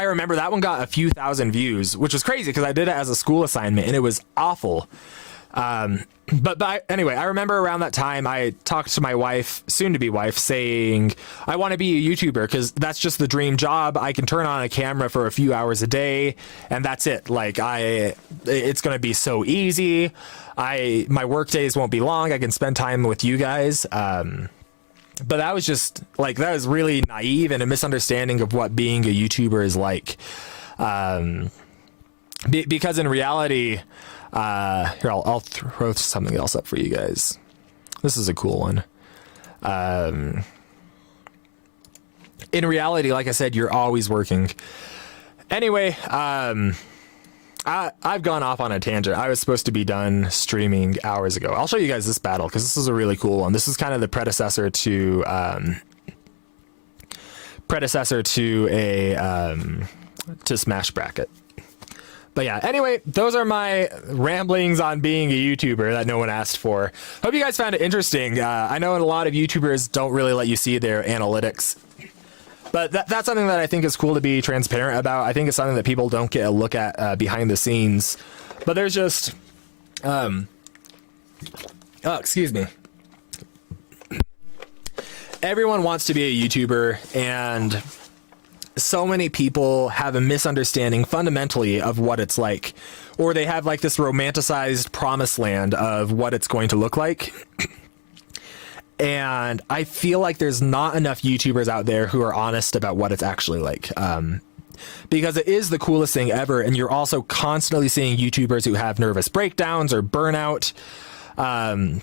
remember that one got a few thousand views, which was crazy because I did it as a school assignment and it was awful. But anyway, I remember around that time I talked to my wife, soon to be wife, saying I want to be a YouTuber because that's just the dream job. I can turn on a camera for a few hours a day and that's it. Like it's going to be so easy. My work days won't be long. I can spend time with you guys. But that was just like, that was really naive and a misunderstanding of what being a YouTuber is like. Because in reality, here, I'll throw something else up for you guys. This is a cool one. In reality, like I said, you're always working. Anyway, I've gone off on a tangent. I was supposed to be done streaming hours ago. I'll show you guys this battle because this is a really cool one. This is kind of the predecessor to to Smash Bracket. But yeah, anyway, those are my ramblings on being a YouTuber that no one asked for. Hope you guys found it interesting. I know a lot of YouTubers don't really let you see their analytics. But that's something that I think is cool to be transparent about. I think it's something that people don't get a look at behind the scenes. But there's just... oh, excuse me. Everyone wants to be a YouTuber, and so many people have a misunderstanding fundamentally of what it's like. Or they have like this romanticized promised land of what it's going to look like. And I feel like there's not enough YouTubers out there who are honest about what it's actually like. Because it is the coolest thing ever, and you're also constantly seeing YouTubers who have nervous breakdowns or burnout. And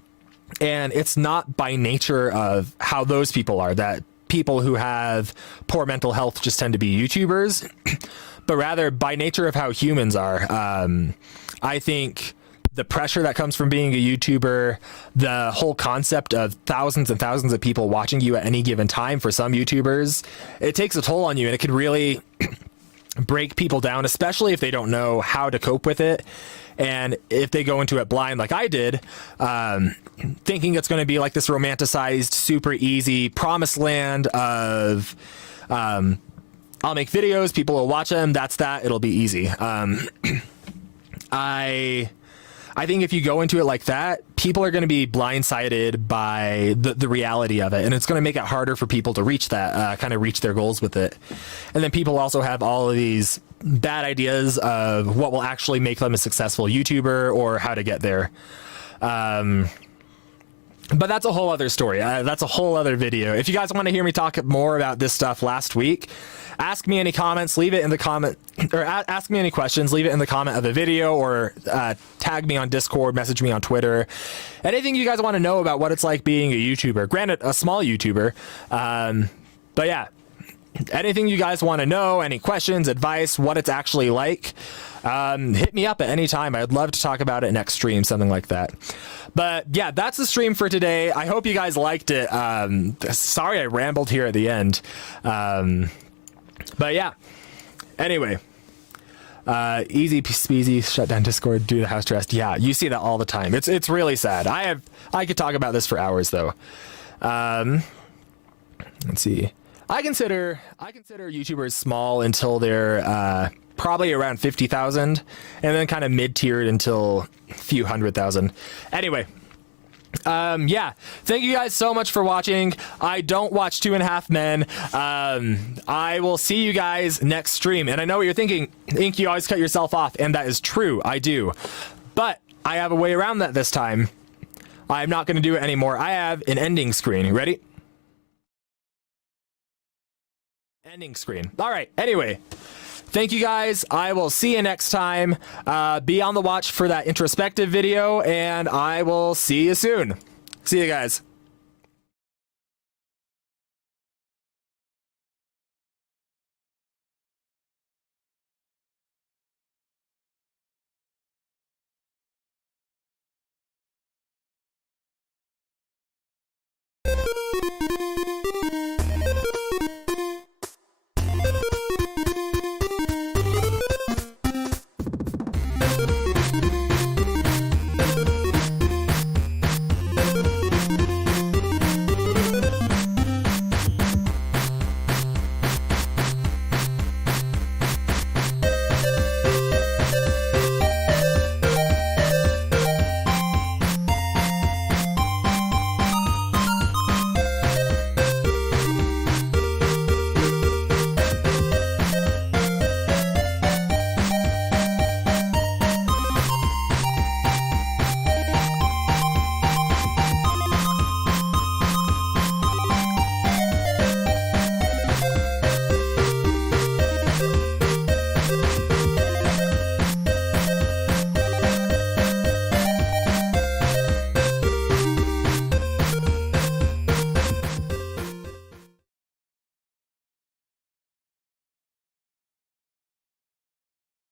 it's not by nature of how those people are, that people who have poor mental health just tend to be YouTubers, but rather by nature of how humans are. I think the pressure that comes from being a YouTuber, the whole concept of thousands and thousands of people watching you at any given time for some YouTubers, it takes a toll on you, and it could really break people down, especially if they don't know how to cope with it. And if they go into it blind like I did, thinking it's going to be like this romanticized, super easy promised land of I'll make videos, people will watch them, that's that, it'll be easy. I think if you go into it like that, people are going to be blindsided by the reality of it, and it's going to make it harder for people to reach that, kind of reach their goals with it. And then people also have all of these bad ideas of what will actually make them a successful YouTuber or how to get there. But that's a whole other story. That's a whole other video. If you guys want to hear me talk more about this stuff last week, ask me any comments, leave it in the comment, or ask me any questions, leave it in the comment of the video, or tag me on Discord, message me on Twitter. Anything you guys want to know about what it's like being a YouTuber. Granted, a small YouTuber. But yeah, anything you guys want to know, any questions, advice, what it's actually like, hit me up at any time. I'd love to talk about it next stream, something like that. But yeah, that's the stream for today. I hope you guys liked it. Sorry I rambled here at the end. But yeah, anyway, easy peasy, shut down Discord, do the house arrest. Yeah, you see that all the time. It's really sad. I could talk about this for hours though. Let's see. I consider YouTubers small until they're probably around 50,000, and then kind of mid-tiered until a few 100,000. Anyway, yeah, thank you guys so much for watching. I don't watch 2.5 Men. I will see you guys next stream. And I know what you're thinking, Ink, you always cut yourself off, and that is true, I do. But I have a way around that this time. I'm not going to do it anymore. I have an ending screen. Ready? Ending screen. All right, anyway. Thank you guys. I will see you next time. Be on the watch for that introspective video, and I will see you soon. See you guys.